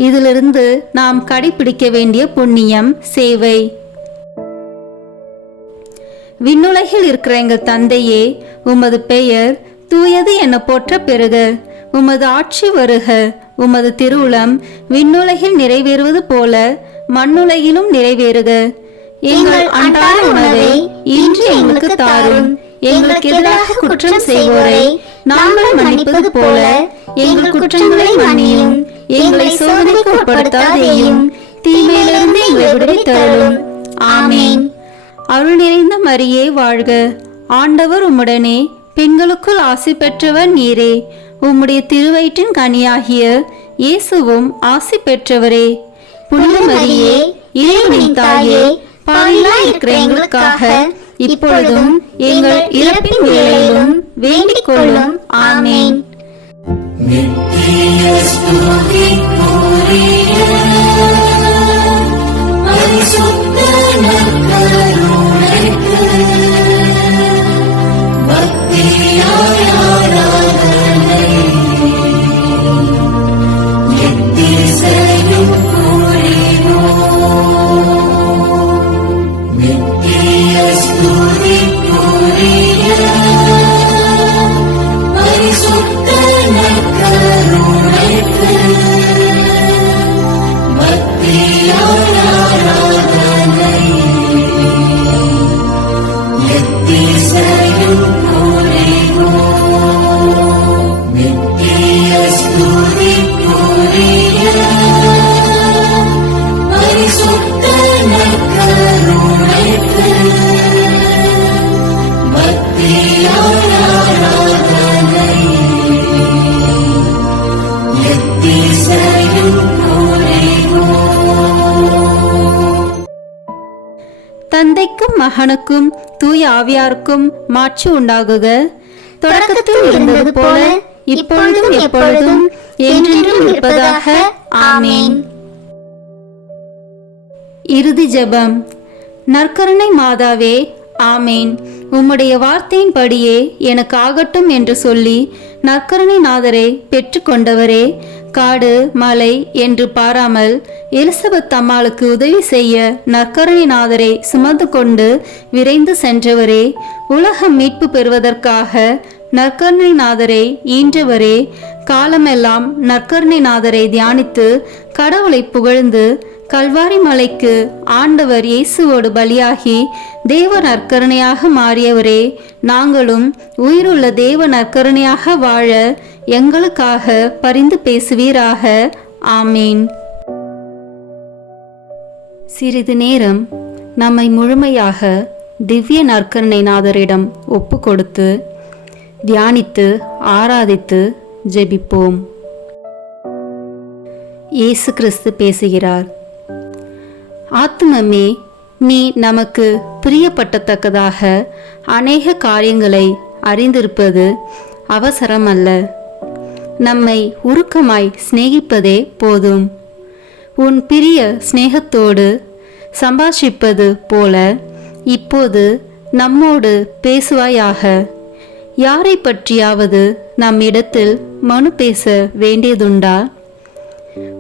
இதிலிருந்து நாம் கடைபிடிக்க வேண்டிய புண்ணியம் சேவை. விண்ணுலகில் இருக்கிற எங்கள் தந்தையே, உமது பெயர் தூயது என போற்ற பெறுக. உமது ஆட்சி வருக. உமது திருவுளம் விண்ணுலகில் நிறைவேறுவது போல மண்ணுலகிலும் நிறைவேறுக. எங்கள் அன்றாட உணவை இன்று எங்களுக்கு தாரும். எங்களுக்கு எதிராக குற்றம் செய்வோரை நாங்கள் மன்னிப்பது போல எங்கள் குற்றங்களை மன்னியும். எங்களை சோதனைக்கு உட்படுத்தாதேயும், தீமையிலிருந்து எங்களை விடுவித்தருளும். ஆமேன். அருள் நிறைந்த மரியே வாழ்க. ஆண்டவர் உம்முடனே, பெண்களுக்குள் ஆசி பெற்றவர் நீரே. உம்முடைய திருவயிற்றின் கனியாகிய இயேசுவும் ஆசி பெற்றவரே. புனித மரியே, இறைவனின் தாயே, பாவிகளாய் இருக்கிற எங்களுக்காக இப்பொழுதும் எங்கள் இறப்பின் வேளையிலும் வேண்டிக் கொள்ளும். ஆமேன். நித்திய ஸ்துதிக்குரிய பரிசுத்த நற்கருணைக்கு பக்தியாய் ஆராதனை எத்திசையும் புரிவோம். நித்திய ஸ்துதிக்குரிய பரிசுத்த நற்கருணைக்கு பக்தியாய் ஆராதனை எத்திசையும் புரிவோம். நித்திய ஸ்துதிக்குரிய பரிசுத்த நற்கருணைக்கு பக்தியாய் ஆராதனை எத்திசையும் புரிவோம். தந்தைக்கும் மகனுக்கும் தூய ஆவியாருக்கும் மாட்சி உண்டாகுக. தொடக்கத்தில் இருந்தது போல இப்பொழுதும் எப்பொழுதும் என்றென்றும் இருப்பதாக. ஆமேன். இறுதி ஜெபம். நற்கருணை மாதாவே, ஆமேன். உம்முடைய வார்த்தையின்படியே எனக்கு ஆகட்டும் என்று சொல்லி நற்கருணை நாதரை பெற்றுக்கொண்டவரே, காடு மலை என்று பாராமல் எலிசபெத் அம்மாளுக்கு உதவி செய்ய நற்கருணை நாதரை சுமந்து கொண்டு விரைந்து சென்றவரே, உலகம் மீட்பு பெறுவதற்காக நற்கருணை நாதரை ஈன்றவரே, காலமெல்லாம் நற்கருணை நாதரை தியானித்து கடவுளை புகழ்ந்து கல்வாரி மலைக்கு ஆண்டவர் இயேசுவோடு பலியாகி தேவ நற்கருணையாக மாறியவரே, நாங்களும் உயிருள்ள தேவ நற்கருணையாக வாழ எங்களுக்காக பரிந்து பேசுவீராக. ஆமீன். சிறிது நேரம் நம்மை முழுமையாக திவ்ய நற்கருணை நாதரிடம் ஒப்பு கொடுத்து தியானித்து ஆராதித்து ஜெபிப்போம். இயேசு கிறிஸ்து பேசுகிறார். ஆத்துமமே, நீ நமக்கு பிரியப்பட்டத்தக்கதாக அநேக காரியங்களை அறிந்திருப்பது அவசரமல்ல. நம்மை உருக்கமாய் சிநேகிப்பதே போதும். உன் பிரிய சிநேகத்தோடு சம்பாஷிப்பது போல இப்போது நம்மோடு பேசுவாயாக. யாரை பற்றியாவது நம்மிடத்தில் மனு பேச வேண்டியதுண்டா?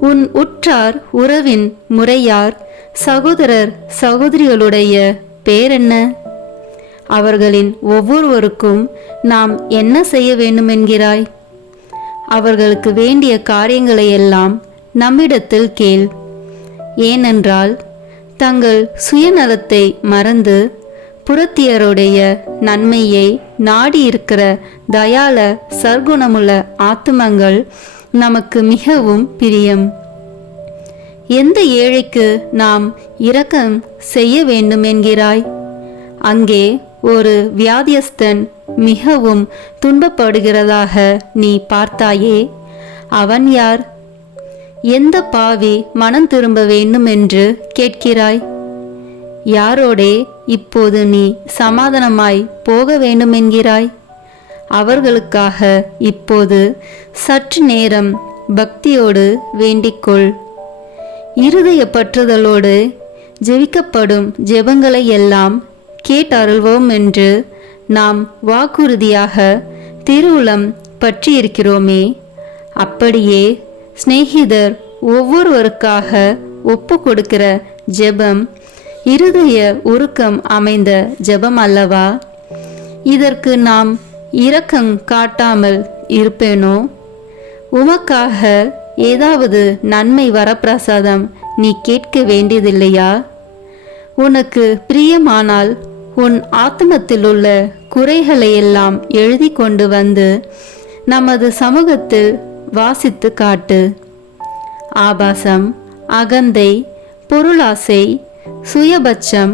உன் உற்றார் உறவின் முறையார், சகோதரர் சகோதரிகளுடைய பேரென்ன? அவர்களின் ஒவ்வொருவருக்கும் நாம் என்ன செய்ய வேண்டுமென்கிறாய்? அவர்களுக்கு வேண்டிய காரியங்களையெல்லாம் நம்மிடத்தில் கேள். ஏனென்றால் தங்கள் சுயநலத்தை மறந்து புறத்தியருடைய நன்மையை நாடியிருக்கிற தயால சர்க்குணமுள்ள ஆத்துமங்கள் நமக்கு மிகவும் பிரியம். எந்த ஏழைக்கு நாம் இரக்கம் செய்ய வேண்டும் என்கிறாய்? அங்கே ஒரு வியாதியஸ்தன் மிகவும் துன்பப்படுகிறதாக நீ பார்த்தாயே, அவன் யார்? எந்த பாவி மனம் திரும்ப வேண்டும் என்று கேட்கிறாய்? யாரோடே இப்போது நீ சமாதானமாய் போக வேண்டும் என்கிறாய்? அவர்களுக்காக இப்போது சற்று நேரம் பக்தியோடு வேண்டிக்கொள். இருதய பற்றுதலோடு ஜெபிக்கப்படும் ஜெபங்களை எல்லாம் கேட்டருள்வோம் என்று நாம் வாக்குறுதியாக திருவுளம் பற்றியிருக்கிறோமே. அப்படியே சிநேகிதர் ஒவ்வொருவருக்காக ஒப்பு கொடுக்கிற ஜெபம் இருதய உருக்கம் அமைந்த ஜெபம் அல்லவா? இதற்கு நாம் இரக்கம் காட்டாமல் இருப்பேனோ? உமக்காக ஏதாவது நன்மை வரப்பிரசாதம் நீ கேட்க வேண்டியதில்லையா? உனக்கு பிரியமானால் உன் ஆத்மத்திலுள்ள குறைகளையெல்லாம் எழுதி கொண்டு வந்து நமது சமூகத்தில் வாசித்து காட்டு. ஆபாசம், அகந்தை, பொருளாசை, சுயபட்சம்,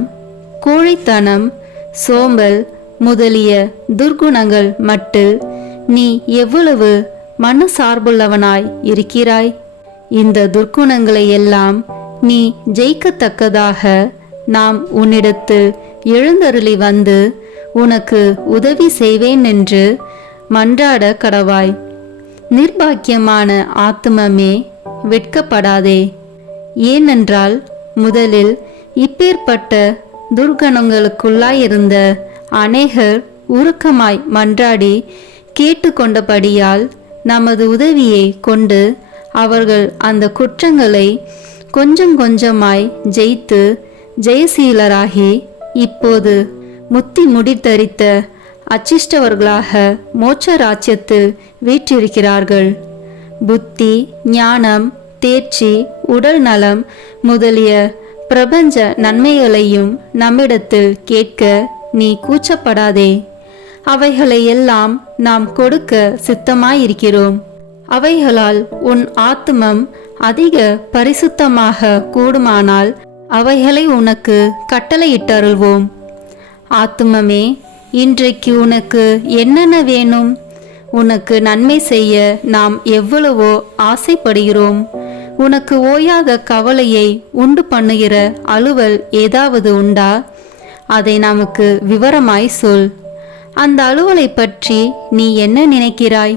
கோழைத்தனம், சோம்பல் முதலிய துர்குணங்கள் மட்டில் நீ எவ்வளவு மனசார்புள்ளவனாய் இருக்கிறாய்? இந்த துர்க்குணங்களை எல்லாம் நீ ஜெயிக்கத்தக்கதாக நாம் உன்னிடத்தில் எழுந்தருளி வந்து உனக்கு உதவி செய்வேன் என்று மன்றாட கடவாய். நிர்பாக்கியமான ஆத்துமமே, வெட்கப்படாதே. ஏனென்றால் முதலில் இப்பேற்பட்ட துர்கணங்களுக்குள்ளாயிருந்த அநேகர் உருக்கமாய் மன்றாடி கேட்டுக்கொண்டபடியால் நமது உதவியை கொண்டு அவர்கள் அந்த குற்றங்களை கொஞ்சம் கொஞ்சமாய் ஜெயித்து ஜெயசீலராகி இப்போது முத்தி முடித்தரித்த அச்சிஷ்டவர்களாக மோட்ச ராஜ்யத்தில் வீற்றிருக்கிறார்கள். புத்தி, ஞானம், தேர்ச்சி, உடல் நலம் முதலிய பிரபஞ்ச நன்மைகளையும் நம்மிடத்தில் கேட்க நீ கூச்சப்படாதே. அவைகளை எல்லாம் நாம் கொடுக்க சித்தமாயிருக்கிறோம். அவைகளால் உன் ஆத்துமம் அதிக பரிசுத்தமாக கூடுமானால் அவைகளை உனக்கு கட்டளையிட்டருள்வோம். ஆத்துமமே, இன்றைக்கு உனக்கு என்னென்ன வேணும்? உனக்கு நன்மை செய்ய நாம் எவ்வளவோ ஆசைப்படுகிறோம். உனக்கு ஓயாத கவலையை உண்டு பண்ணுகிற அலுவல் ஏதாவது உண்டா? அதை நமக்கு விவரமாய் சொல். அந்த அலுவலை பற்றி நீ என்ன நினைக்கிறாய்?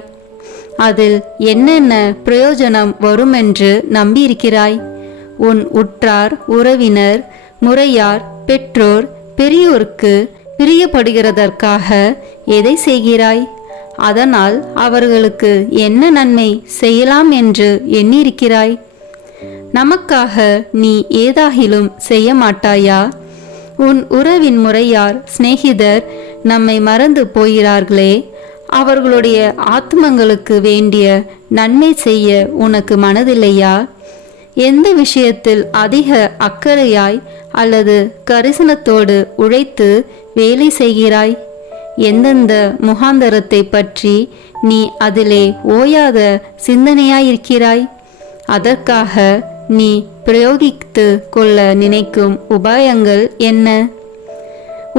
அதில் என்னென்ன பிரயோஜனம் வருமென்று நம்பியிருக்கிறாய்? உன் உற்றார், உறவினர், முறையார், பெற்றோர், பெரியோருக்கு பிரியப்படுகிறதற்காக எதை செய்கிறாய்? அதனால் அவர்களுக்கு என்ன நன்மை செய்யலாம் என்று எண்ணியிருக்கிறாய்? நமக்காக நீ ஏதாகிலும் செய்ய மாட்டாயா? உன் உறவின் முறையார், சிநேகிதர் நம்மை மறந்து போகிறார்களே, அவர்களுடைய ஆத்மங்களுக்கு வேண்டிய நன்மை செய்ய உனக்கு மனதில்லையா? எந்த விஷயத்தில் அதிக அக்கறையாய் அல்லது கரிசனத்தோடு உழைத்து வேலை செய்கிறாய்? எந்தெந்த முகாந்தரத்தை பற்றி நீ அதிலே ஓயாத சிந்தனையாயிருக்கிறாய்? அதற்காக நீ பிரயோகித்து கொள்ள நினைக்கும் உபாயங்கள் என்ன?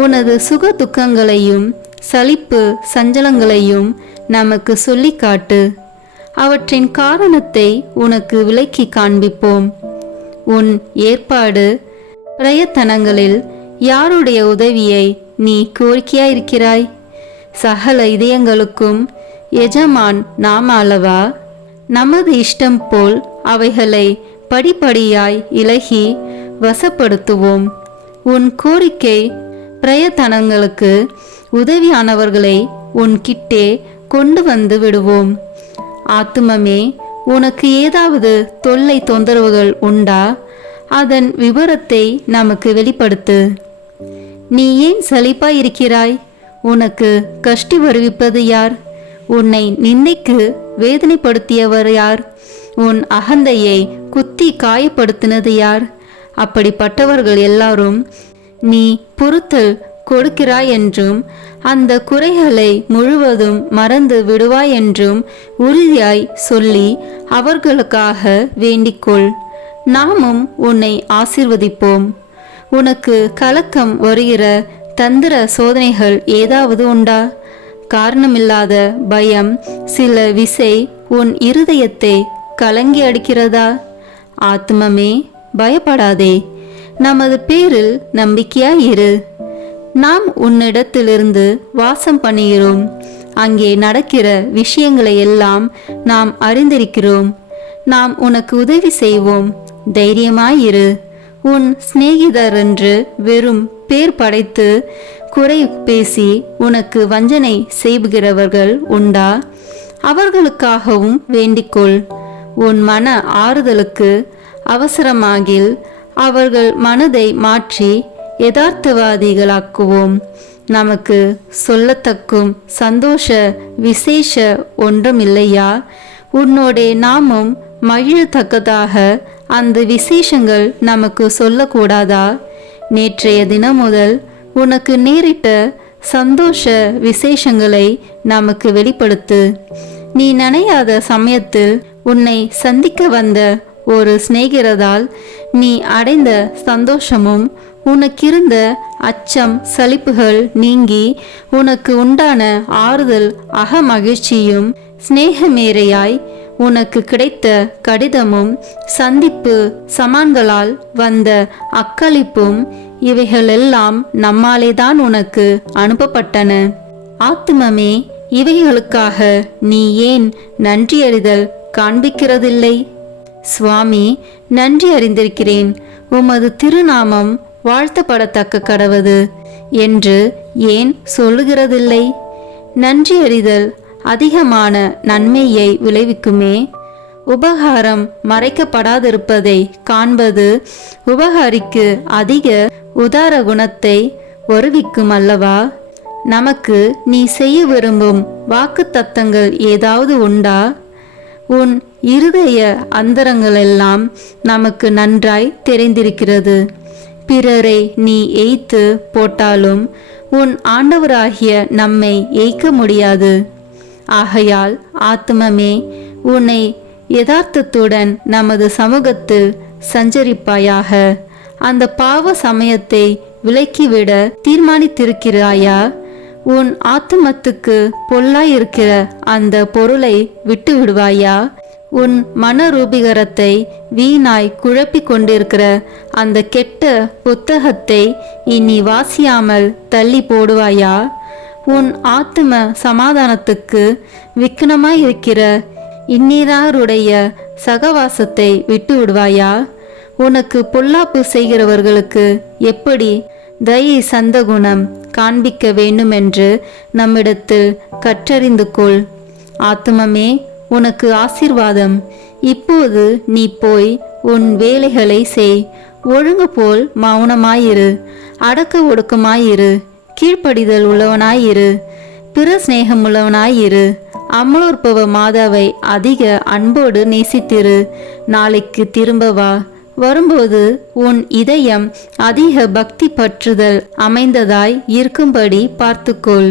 உனது சுக துக்கங்களையும் சலிப்பு சஞ்சலங்களையும் நமக்கு சொல்லி காட்டு. அவற்றின் காரணத்தை உனக்கு விளக்கி காண்பிப்போம். உன் ஏற்பாடு பிரயத்தனங்களில் யாருடைய உதவியை நீ கோரிக்கையாயிருக்கிறாய்? சகல இதயங்களுக்கும் எஜமான் நாம் அல்லவா? நமது இஷ்டம் போல் அவைகளை படிப்படியாய் இலகி வசப்படுத்துவோம். உன் கோரிக்கை பிரயத்தனங்களுக்கு உதவியானவர்களை உன் கிட்டே கொண்டு வந்து விடுவோம். ஆத்துமமே, உனக்கு ஏதாவது தொல்லை தொந்தரவுகள் உண்டா? அதன் விபரத்தை நமக்கு வெளிப்படுத்து. நீ ஏன் சலிப்பாயிருக்கிறாய்? உனக்கு கஷ்டி வருவிப்பது யார்? உன்னை நிந்தைக்கு வேதனைப்படுத்தியவர் யார்? உன் அகந்தையை குத்தி காயப்படுத்தினது யார்? அப்படிப்பட்டவர்கள் எல்லாரும் நீ பொறுத்தல் கொடுக்கிறாய் என்றும் அந்த குறைகளை முழுவதும் மறந்து விடுவாய் என்றும் உறுதியாய் சொல்லி அவர்களுக்காக வேண்டிக்கொள். நாமும் உன்னை ஆசீர்வதிப்போம். உனக்கு கலக்கம் வருகிற தந்திர சோதனைகள் ஏதாவது உண்டா? காரணமில்லாத பயம் சில விசை உன் இருதயத்தை கலங்கி அடிக்கிறதா? ஆத்மமே, பயப்படாதே. நமது பேரில் நம்பிக்கையாயிரு. நாம் உன்னிடத்திலிருந்து வாசம் பண்ணுகிறோம். அங்கே நடக்கிற விஷயங்களை எல்லாம் நாம் அறிந்திருக்கிறோம். நாம் உனக்கு உதவி செய்வோம், தைரியமாயிரு. உன் சிநேகிதர் என்று வெறும் பேர் படைத்து குறை பேசி உனக்கு வஞ்சனை செய்கிறவர்கள் உண்டா? அவர்களுக்காகவும் வேண்டிக்கொள். உன் மன ஆறுதலுக்கு அவசரமாகில் அவர்கள் மனதை மாற்றி யதார்த்தவாதிகளாக்குவோம். நமக்கு சொல்லத்தக்கும் சந்தோஷ விசேஷ ஒன்றுமில்லையா? உன்னோடே நாமும் மகிழத்தக்கதாக அந்த விசேஷங்கள் நமக்கு சொல்லக்கூடாதா? நேற்றைய தினம் முதல் உனக்கு நேரிட்ட சந்தோஷ விசேஷங்களை நமக்கு வெளிப்படுத்து. நீ நினையாத சமயத்தில் உன்னை சந்திக்க வந்த ஒரு சிநேகிதரால் நீ அடைந்த சந்தோஷமும் உனக்கிருந்த அச்சம் சலிப்புகள் நீங்கி உனக்கு உண்டான ஆறுதல் அகமகிழ்ச்சியும் சிநேகமேரையாய் உனக்கு கிடைத்த கடிதமும் சந்திப்பு சமான்களால் வந்த அக்களிப்பும் இவைகளெல்லாம் நம்மாலேதான் உனக்கு அனுப்பப்பட்டன. ஆத்துமமே, இவைகளுக்காக நீ ஏன் நன்றியறிதல் காண்பிக்கிறதில்லை? சுவாமி, நன்றி அறிந்திருக்கிறேன், உமது திருநாமம் வாழ்த்தப்படத்தக்க கடவது என்று ஏன் சொல்லுகிறதில்லை? நன்றி அறிதல் அதிகமான நன்மையை விளைவிக்குமே. உபகாரம் மறைக்கப்படாதிருப்பதை காண்பது உபகாரிக்கு அதிக உதார குணத்தை வருவிக்கும் அல்லவா? நமக்கு நீ செய்ய விரும்பும் வாக்கு தத்தங்கள் ஏதாவது உண்டா? உன் இருதய அந்தரங்களெல்லாம் நமக்கு நன்றாய் தெரிந்திருக்கிறது. பிறரை நீ ஏய்த்து போட்டாலும் உன் ஆண்டவராகிய நம்மை ஏய்க்க முடியாது. ஆகையால் ஆத்துமமே, உன்னை யதார்த்தத்துடன் நமது சமூகத்தில் சஞ்சரிப்பாயாக. அந்த பாவ சமயத்தை விலக்கிவிட தீர்மானித்திருக்கிறாயா? உன் ஆத்துமத்துக்கு பொல்லாயிருக்கிற அந்த பொருளை விட்டு விடுவாயா? உன் மனரூபிகரத்தை வீணாய் குழப்பிக் கொண்டிருக்கிற அந்த கெட்ட புத்தகத்தை இனி வாசியாமல் தள்ளி போடுவாயா? உன் ஆத்தும சமாதானத்துக்கு விக்னமாயிருக்கிற இந்நீராருடைய சகவாசத்தை விட்டு விடுவாயா? உனக்கு பொல்லாப்பு செய்கிறவர்களுக்கு எப்படி தயை சந்தகுணம் காண்பிக்க வேண்டுமென்று நம்மிடத்தில் கற்றறிந்து கொள். ஆத்துமமே, உனக்கு ஆசீர்வாதம். இப்போது நீ போய் உன் வேலைகளை செய். ஒழுங்கு போல் மௌனமாயிரு, அடக்க ஒடுக்கமாயிரு, கீழ்ப்படிதல் உள்ளவனாயிரு, பிற சிநேகம் உள்ளவனாயிரு. அமலோற்பவ மாதாவை அதிக அன்போடு நேசித்திரு. நாளைக்கு திரும்ப வா. வரும்போது உன் இதயம் அதிக பக்தி பற்றுதல் அமைந்ததாய் இருக்கும்படி பார்த்துக்கொள்.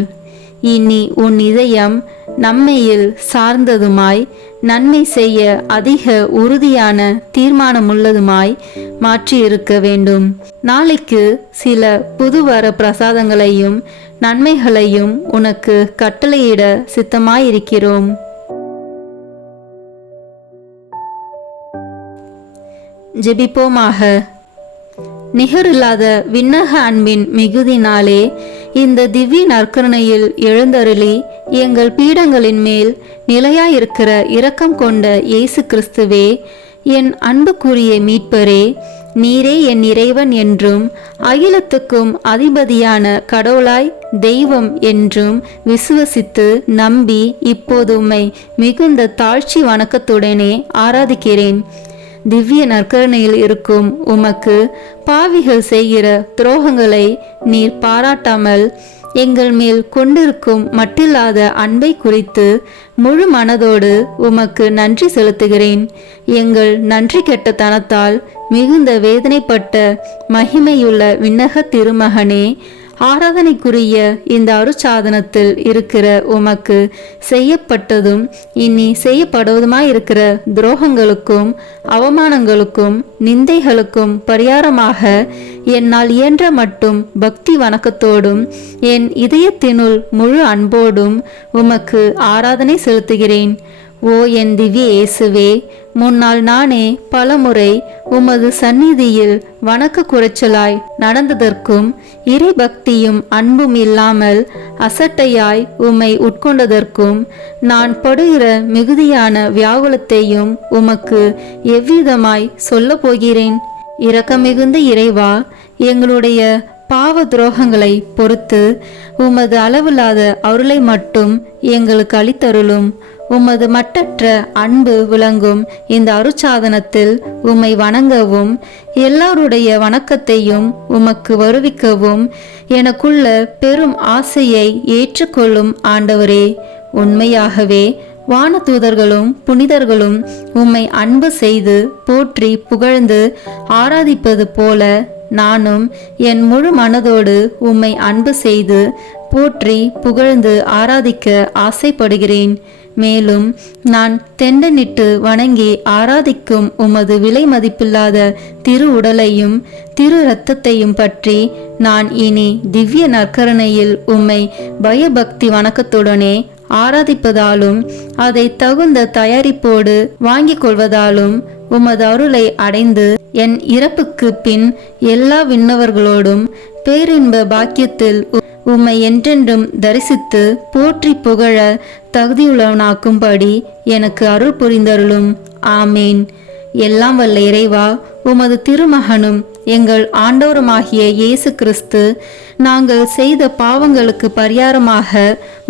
இனி உன் இதயம் நம்மையில் சார்ந்ததுமாய் நன்மை செய்ய அதிக உறுதியான தீர்மானமுள்ளதுமாய் மாற்றியிருக்க வேண்டும். நாளைக்கு சில புதுவர பிரசாதங்களையும் நன்மைகளையும் உனக்கு கட்டளையிட சித்தமாயிருக்கிறோம். ஜெபிப்போமாக. நிகரில்லாத விண்ணக அன்பின் மிகுதினாலே இந்த திவ்ய நற்கருணையில் எழுந்தருளி எங்கள் பீடங்களின் மேல் நிலையாயிருக்கிற இரக்கம் கொண்ட இயேசு கிறிஸ்துவே, என் அன்புக்குரிய மீட்பரே, நீரே என் இறைவன் என்றும் அகிலத்துக்கும் அதிபதியான கடவுளாய் தெய்வம் என்றும் விசுவசித்து நம்பி இப்போது உம்மை மிகுந்த தாழ்ச்சி வணக்கத்துடனே ஆராதிக்கிறேன். திவ்ய நற்கருணையில் இருக்கும் உமக்கு பாவிகள் செய்கிற துரோகங்களை நீர் பாராட்டாமல் எங்கள் மேல் கொண்டிருக்கும் மட்டில்லாத அன்பை குறித்து முழு மனதோடு உமக்கு நன்றி செலுத்துகிறேன். எங்கள் நன்றி கெட்ட தனத்தால் மிகுந்த வேதனைப்பட்ட மகிமையுள்ள விண்ணக திருமகனே, ஆராதனைக்குரிய இந்த அருட்சாதனத்தில் இருக்கிற உமக்கு செய்யப்பட்டதும் இனி செய்யப்படுவதுமாயிருக்கிற துரோகங்களுக்கும் அவமானங்களுக்கும் நிந்தைகளுக்கும் பரிகாரமாக என்னால் இயன்ற மட்டும் பக்தி வணக்கத்தோடும் என் இதயத்தினுள் முழு அன்போடும் உமக்கு ஆராதனை செலுத்துகிறேன். ஓ என் திவ்ய இயேசுவே, முன்னால் நானே பலமுறை உமது சந்நிதியில் வணக்க குறைச்சலாய் நடந்ததற்கும் இறை பக்தியும் அன்பும் இல்லாமல் அசட்டையாய் உம்மை உட்கொண்டதற்கும் நான் படுகிற மிகுதியான வியாகுலத்தையும் உமக்கு எவ்விதமாய் சொல்ல போகிறேன்? இரக்கமிகுந்த இறைவா, எங்களுடைய பாவ துரோகங்களை பொறுத்து உமது அளவில்லாத அருளை மட்டும் எங்களுக்கு அளித்தருளும். உமது மட்டற்ற அன்பு விளங்கும் இந்த அருட்சாதனத்தில் உம்மை வணங்கவும் எல்லாருடைய வணக்கத்தையும் உமக்கு வருவிக்கவும் எனக்குள்ள பெரும் ஆசையை ஏற்றுக்கொள்ளும் ஆண்டவரே. உண்மையாகவே வானதூதர்களும் புனிதர்களும் உம்மை அன்பு செய்து போற்றி புகழ்ந்து ஆராதிப்பது போல நானும் என் முழு மனதோடு உம்மை அன்பு செய்து போற்றி புகழ்ந்து ஆராதிக்க ஆசைப்படுகிறேன். மேலும் நான் தெண்டனிட்டு வணங்கி ஆராதிக்கும் உமது விலை மதிப்பில்லாத திரு உடலையும் திரு இரத்தத்தையும் பற்றி நான் இனி திவ்ய நற்கருணையில் உம்மை பயபக்தி வணக்கத்துடனே ஆராதிப்பதாலும் அதை தகுந்த தயாரிப்போடு வாங்கிக் கொள்வதாலும் உமது அருளை அடைந்து என் இறப்புக்கு பின் எல்லா விண்ணவர்களோடும் பேரின்ப பாக்கியத்தில் உம்மை என்றென்றும் தரிசித்து போற்றி புகழ தகுதியுள்ளவனாக்கும்படி எனக்கு அருள் புரிந்தருளும். ஆமேன். எல்லாம் வல்ல இறைவா, உமது திருமகனும் எங்கள் ஆண்டவருமாகிய இயேசு கிறிஸ்து நாங்கள் செய்த பாவங்களுக்கு பரிகாரமாக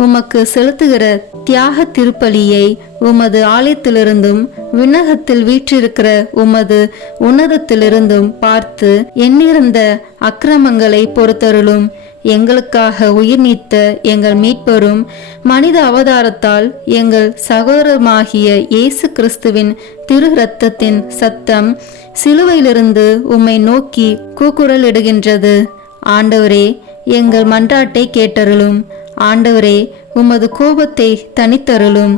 உமக்கு செலுத்துகிற தியாக திருப்பலியை உமது ஆலயத்திலிருந்தும் விண்ணகத்தில் வீற்றிருக்கிற உமது உன்னதத்திலிருந்தும் பார்த்து எண்ணிறந்த அக்கிரமங்களை பொறுத்தருளும். எங்களுக்காக உயிர் நீத்த எங்கள் மீட்பரும் மனித அவதாரத்தால் எங்கள் சகோதரமாகிய இயேசு கிறிஸ்துவின் திரு இரத்தத்தின் சத்தம் சிலுவையிலிருந்து உம்மை நோக்கி கூக்குரலிடுகின்றது. ஆண்டவரே, எங்கள் மன்றாட்டை கேட்டருளும். ஆண்டவரே, உமது கோபத்தை தனித்தருளும்.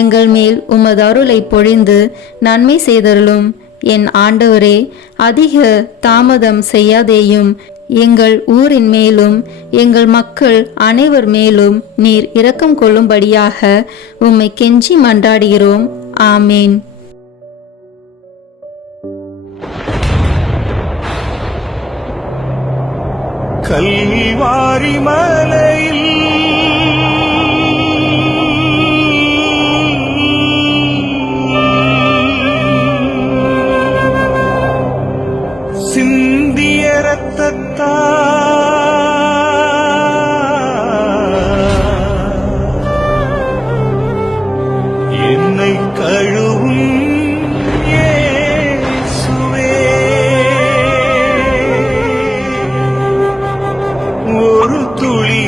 எங்கள் மேல் உமது அருளை பொழிந்து நன்மை செய்தருளும். என் ஆண்டவரே, அதிக தாமதம் செய்யாதேயும். எங்கள் ஊரின் மேலும் எங்கள் மக்கள் அனைவர் மேலும் நீர் இரக்கம் கொள்ளும்படியாக உம்மை கெஞ்சி மன்றாடுகிறோம். ஆமேன். கல்வாரி மலையில் சிந்திய இரத்தத்தால் என்னை கழுவும் இயேசுவே. ஒரு துளி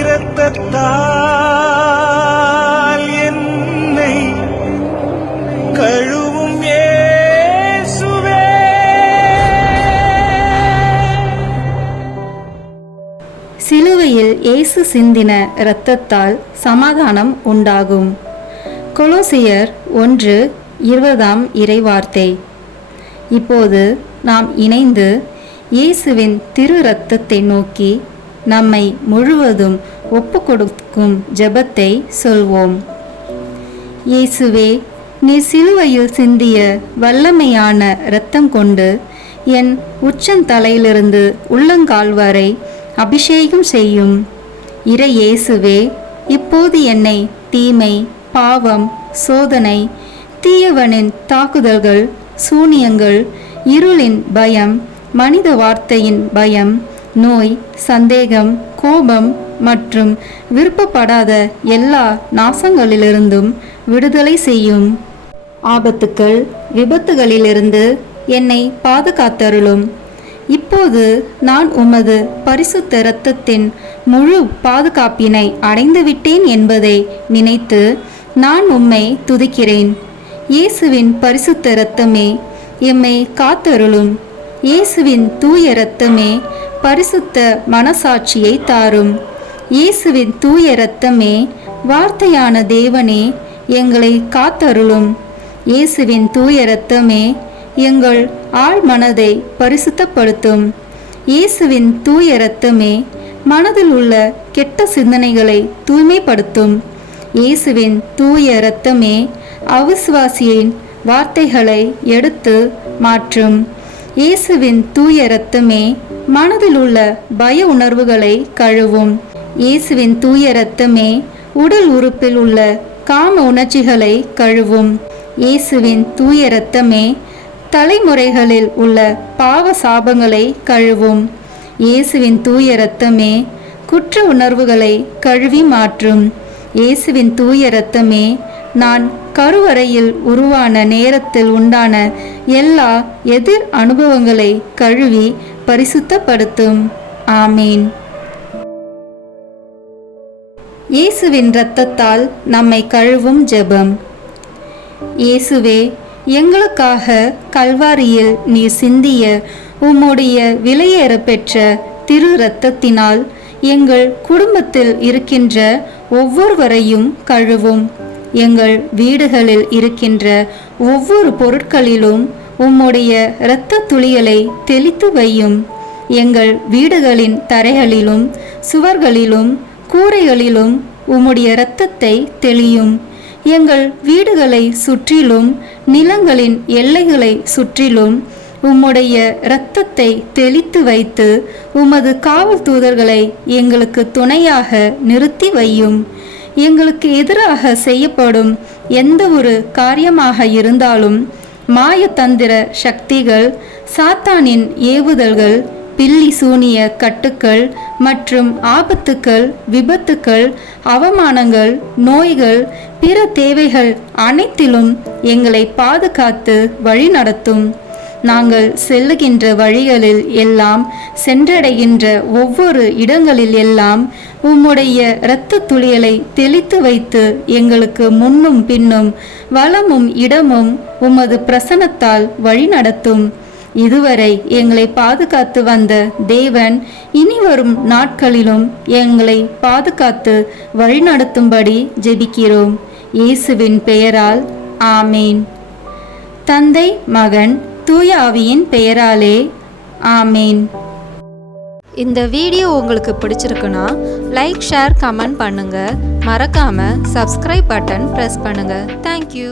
இரத்தத்தால் என்னை கழுவும் இயேசுவே. சிலுவையில் இயேசு சிந்தின இரத்தத்தால் சமாதானம் உண்டாகும். கொலோசியர் 1:20 இறைவார்த்தை. இப்போது நாம் இணைந்து இயேசுவின் திரு இரத்தத்தை நோக்கி நம்மை முழுவதும் ஒப்பு கொடுக்கும் ஜெபத்தை சொல்வோம். இயேசுவே, நீர் சிலுவையில் சிந்திய வல்லமையான இரத்தம் கொண்டு என் உச்சந்தலையிலிருந்து உள்ளங்கால் வரை அபிஷேகம் செய்யும். இறை இயேசுவே, இப்போது என்னை தீமை, பாவம், சோதனை, தீயவனின் தாக்குதல்கள், சூனியங்கள், இருளின் பயம், மனித வார்த்தையின் பயம், நோய், சந்தேகம், கோபம் மற்றும் விருப்பப்படாத எல்லா நாசங்களிலிருந்தும் விடுதலை செய்யும். ஆபத்துக்கள், விபத்துகளிலிருந்து என்னை பாதுகாத்தருளும். இப்போது நான் உமது பரிசுத்த இரத்தத்தின் முழு பாதுகாப்பினை அடைந்துவிட்டேன் என்பதை நினைத்து நான் உம்மை துதிக்கிறேன். இயேசுவின் பரிசுத்த இரத்தமே எம்மை காத்தருளும். இயேசுவின் தூய இரத்தமே பரிசுத்த மனசாட்சியை தாரும். இயேசுவின் தூய இரத்தமே வார்த்தையான தேவனே எங்களை காத்தருளும். இயேசுவின் தூய இரத்தமே எங்கள் ஆழ் மனதை பரிசுத்தப்படுத்தும். இயேசுவின் தூய இரத்தமே மனதில் உள்ள கெட்ட சிந்தனைகளை தூய்மைப்படுத்தும். இயேசுவின் தூய இரத்தமே அவிசுவாசியின் வார்த்தைகளை எடுத்து மாற்றும். இயேசுவின் தூய இரத்தமே மனதில் உள்ள பய உணர்வுகளை கழுவும். இயேசுவின் தூய இரத்தமே உடல் உறுப்பில் உள்ள காம உணர்ச்சிகளை கழுவும். இயேசுவின் தூய இரத்தமே தலைமுறைகளில் உள்ள பாவ சாபங்களை கழுவும். இயேசுவின் தூய இரத்தமே குற்ற உணர்வுகளை கழுவி மாற்றும். இயேசுவின் தூய இரத்தமே நான் கருவறையில் உருவான நேரத்தில் உண்டான எல்லா எதிர் அனுபவங்களை கழுவி பரிசுத்தப்படுத்தும். ஆமீன். இயேசுவின் இரத்தத்தால் நம்மை கழுவும் ஜெபம். இயேசுவே, எங்களுக்காக கல்வாரியில் நீர் சிந்திய உம்முடைய விலையேற பெற்ற திரு இரத்தத்தினால் எங்கள் குடும்பத்தில் இருக்கின்ற ஒவ்வொருவரையும் கழுவும். எங்கள் வீடுகளில் இருக்கின்ற ஒவ்வொரு பொருட்களிலும் உம்முடைய இரத்த துளிகளை தெளித்து வையும். எங்கள் வீடுகளின் தரைகளிலும் சுவர்களிலும் கூரைகளிலும் உம்முடைய இரத்தத்தை தெளியும். எங்கள் வீடுகளை சுற்றிலும் நிலங்களின் எல்லைகளை சுற்றிலும் உம்முடைய இரத்தத்தை தெளித்து வைத்து உமது காவல் தூதர்களை எங்களுக்கு துணையாக நிறுத்தி வையும். எங்களுக்கு எதிராக செய்யப்படும் எந்த ஒரு காரியமாக இருந்தாலும் மாயத்தந்திர சக்திகள், சாத்தானின் ஏவுதல்கள், பில்லி சூனிய கட்டுக்கள் மற்றும் ஆபத்துக்கள், விபத்துக்கள், அவமானங்கள், நோய்கள், பிற தேவைகள் அனைத்திலும் எங்களை பாதுகாத்து வழிநடத்தும். நாங்கள் செல்லுகின்ற வழிகளில் எல்லாம், சென்றடைகின்ற ஒவ்வொரு இடங்களில் எல்லாம் உம்முடைய இரத்த துளிகளை தெளித்து வைத்து எங்களுக்கு முன்னும் பின்னும் வலமும் இடமும் உமது பிரசன்னத்தால் வழிநடத்தும். இதுவரை எங்களை பாதுகாத்து வந்த தேவன் இனிவரும் நாட்களிலும் எங்களை பாதுகாத்து வழிநடத்தும்படி ஜெபிக்கிறோம். இயேசுவின் பெயரால் ஆமீன். தந்தை, மகன், தூய ஆவியின் பெயராலே ஆமீன். இந்த வீடியோ உங்களுக்கு பிடிச்சிருக்குன்னா லைக், ஷேர், கமெண்ட் பண்ணுங்க. மறக்காம சப்ஸ்கிரைப் பட்டன் பிரஸ் பண்ணுங்க. தேங்க்யூ.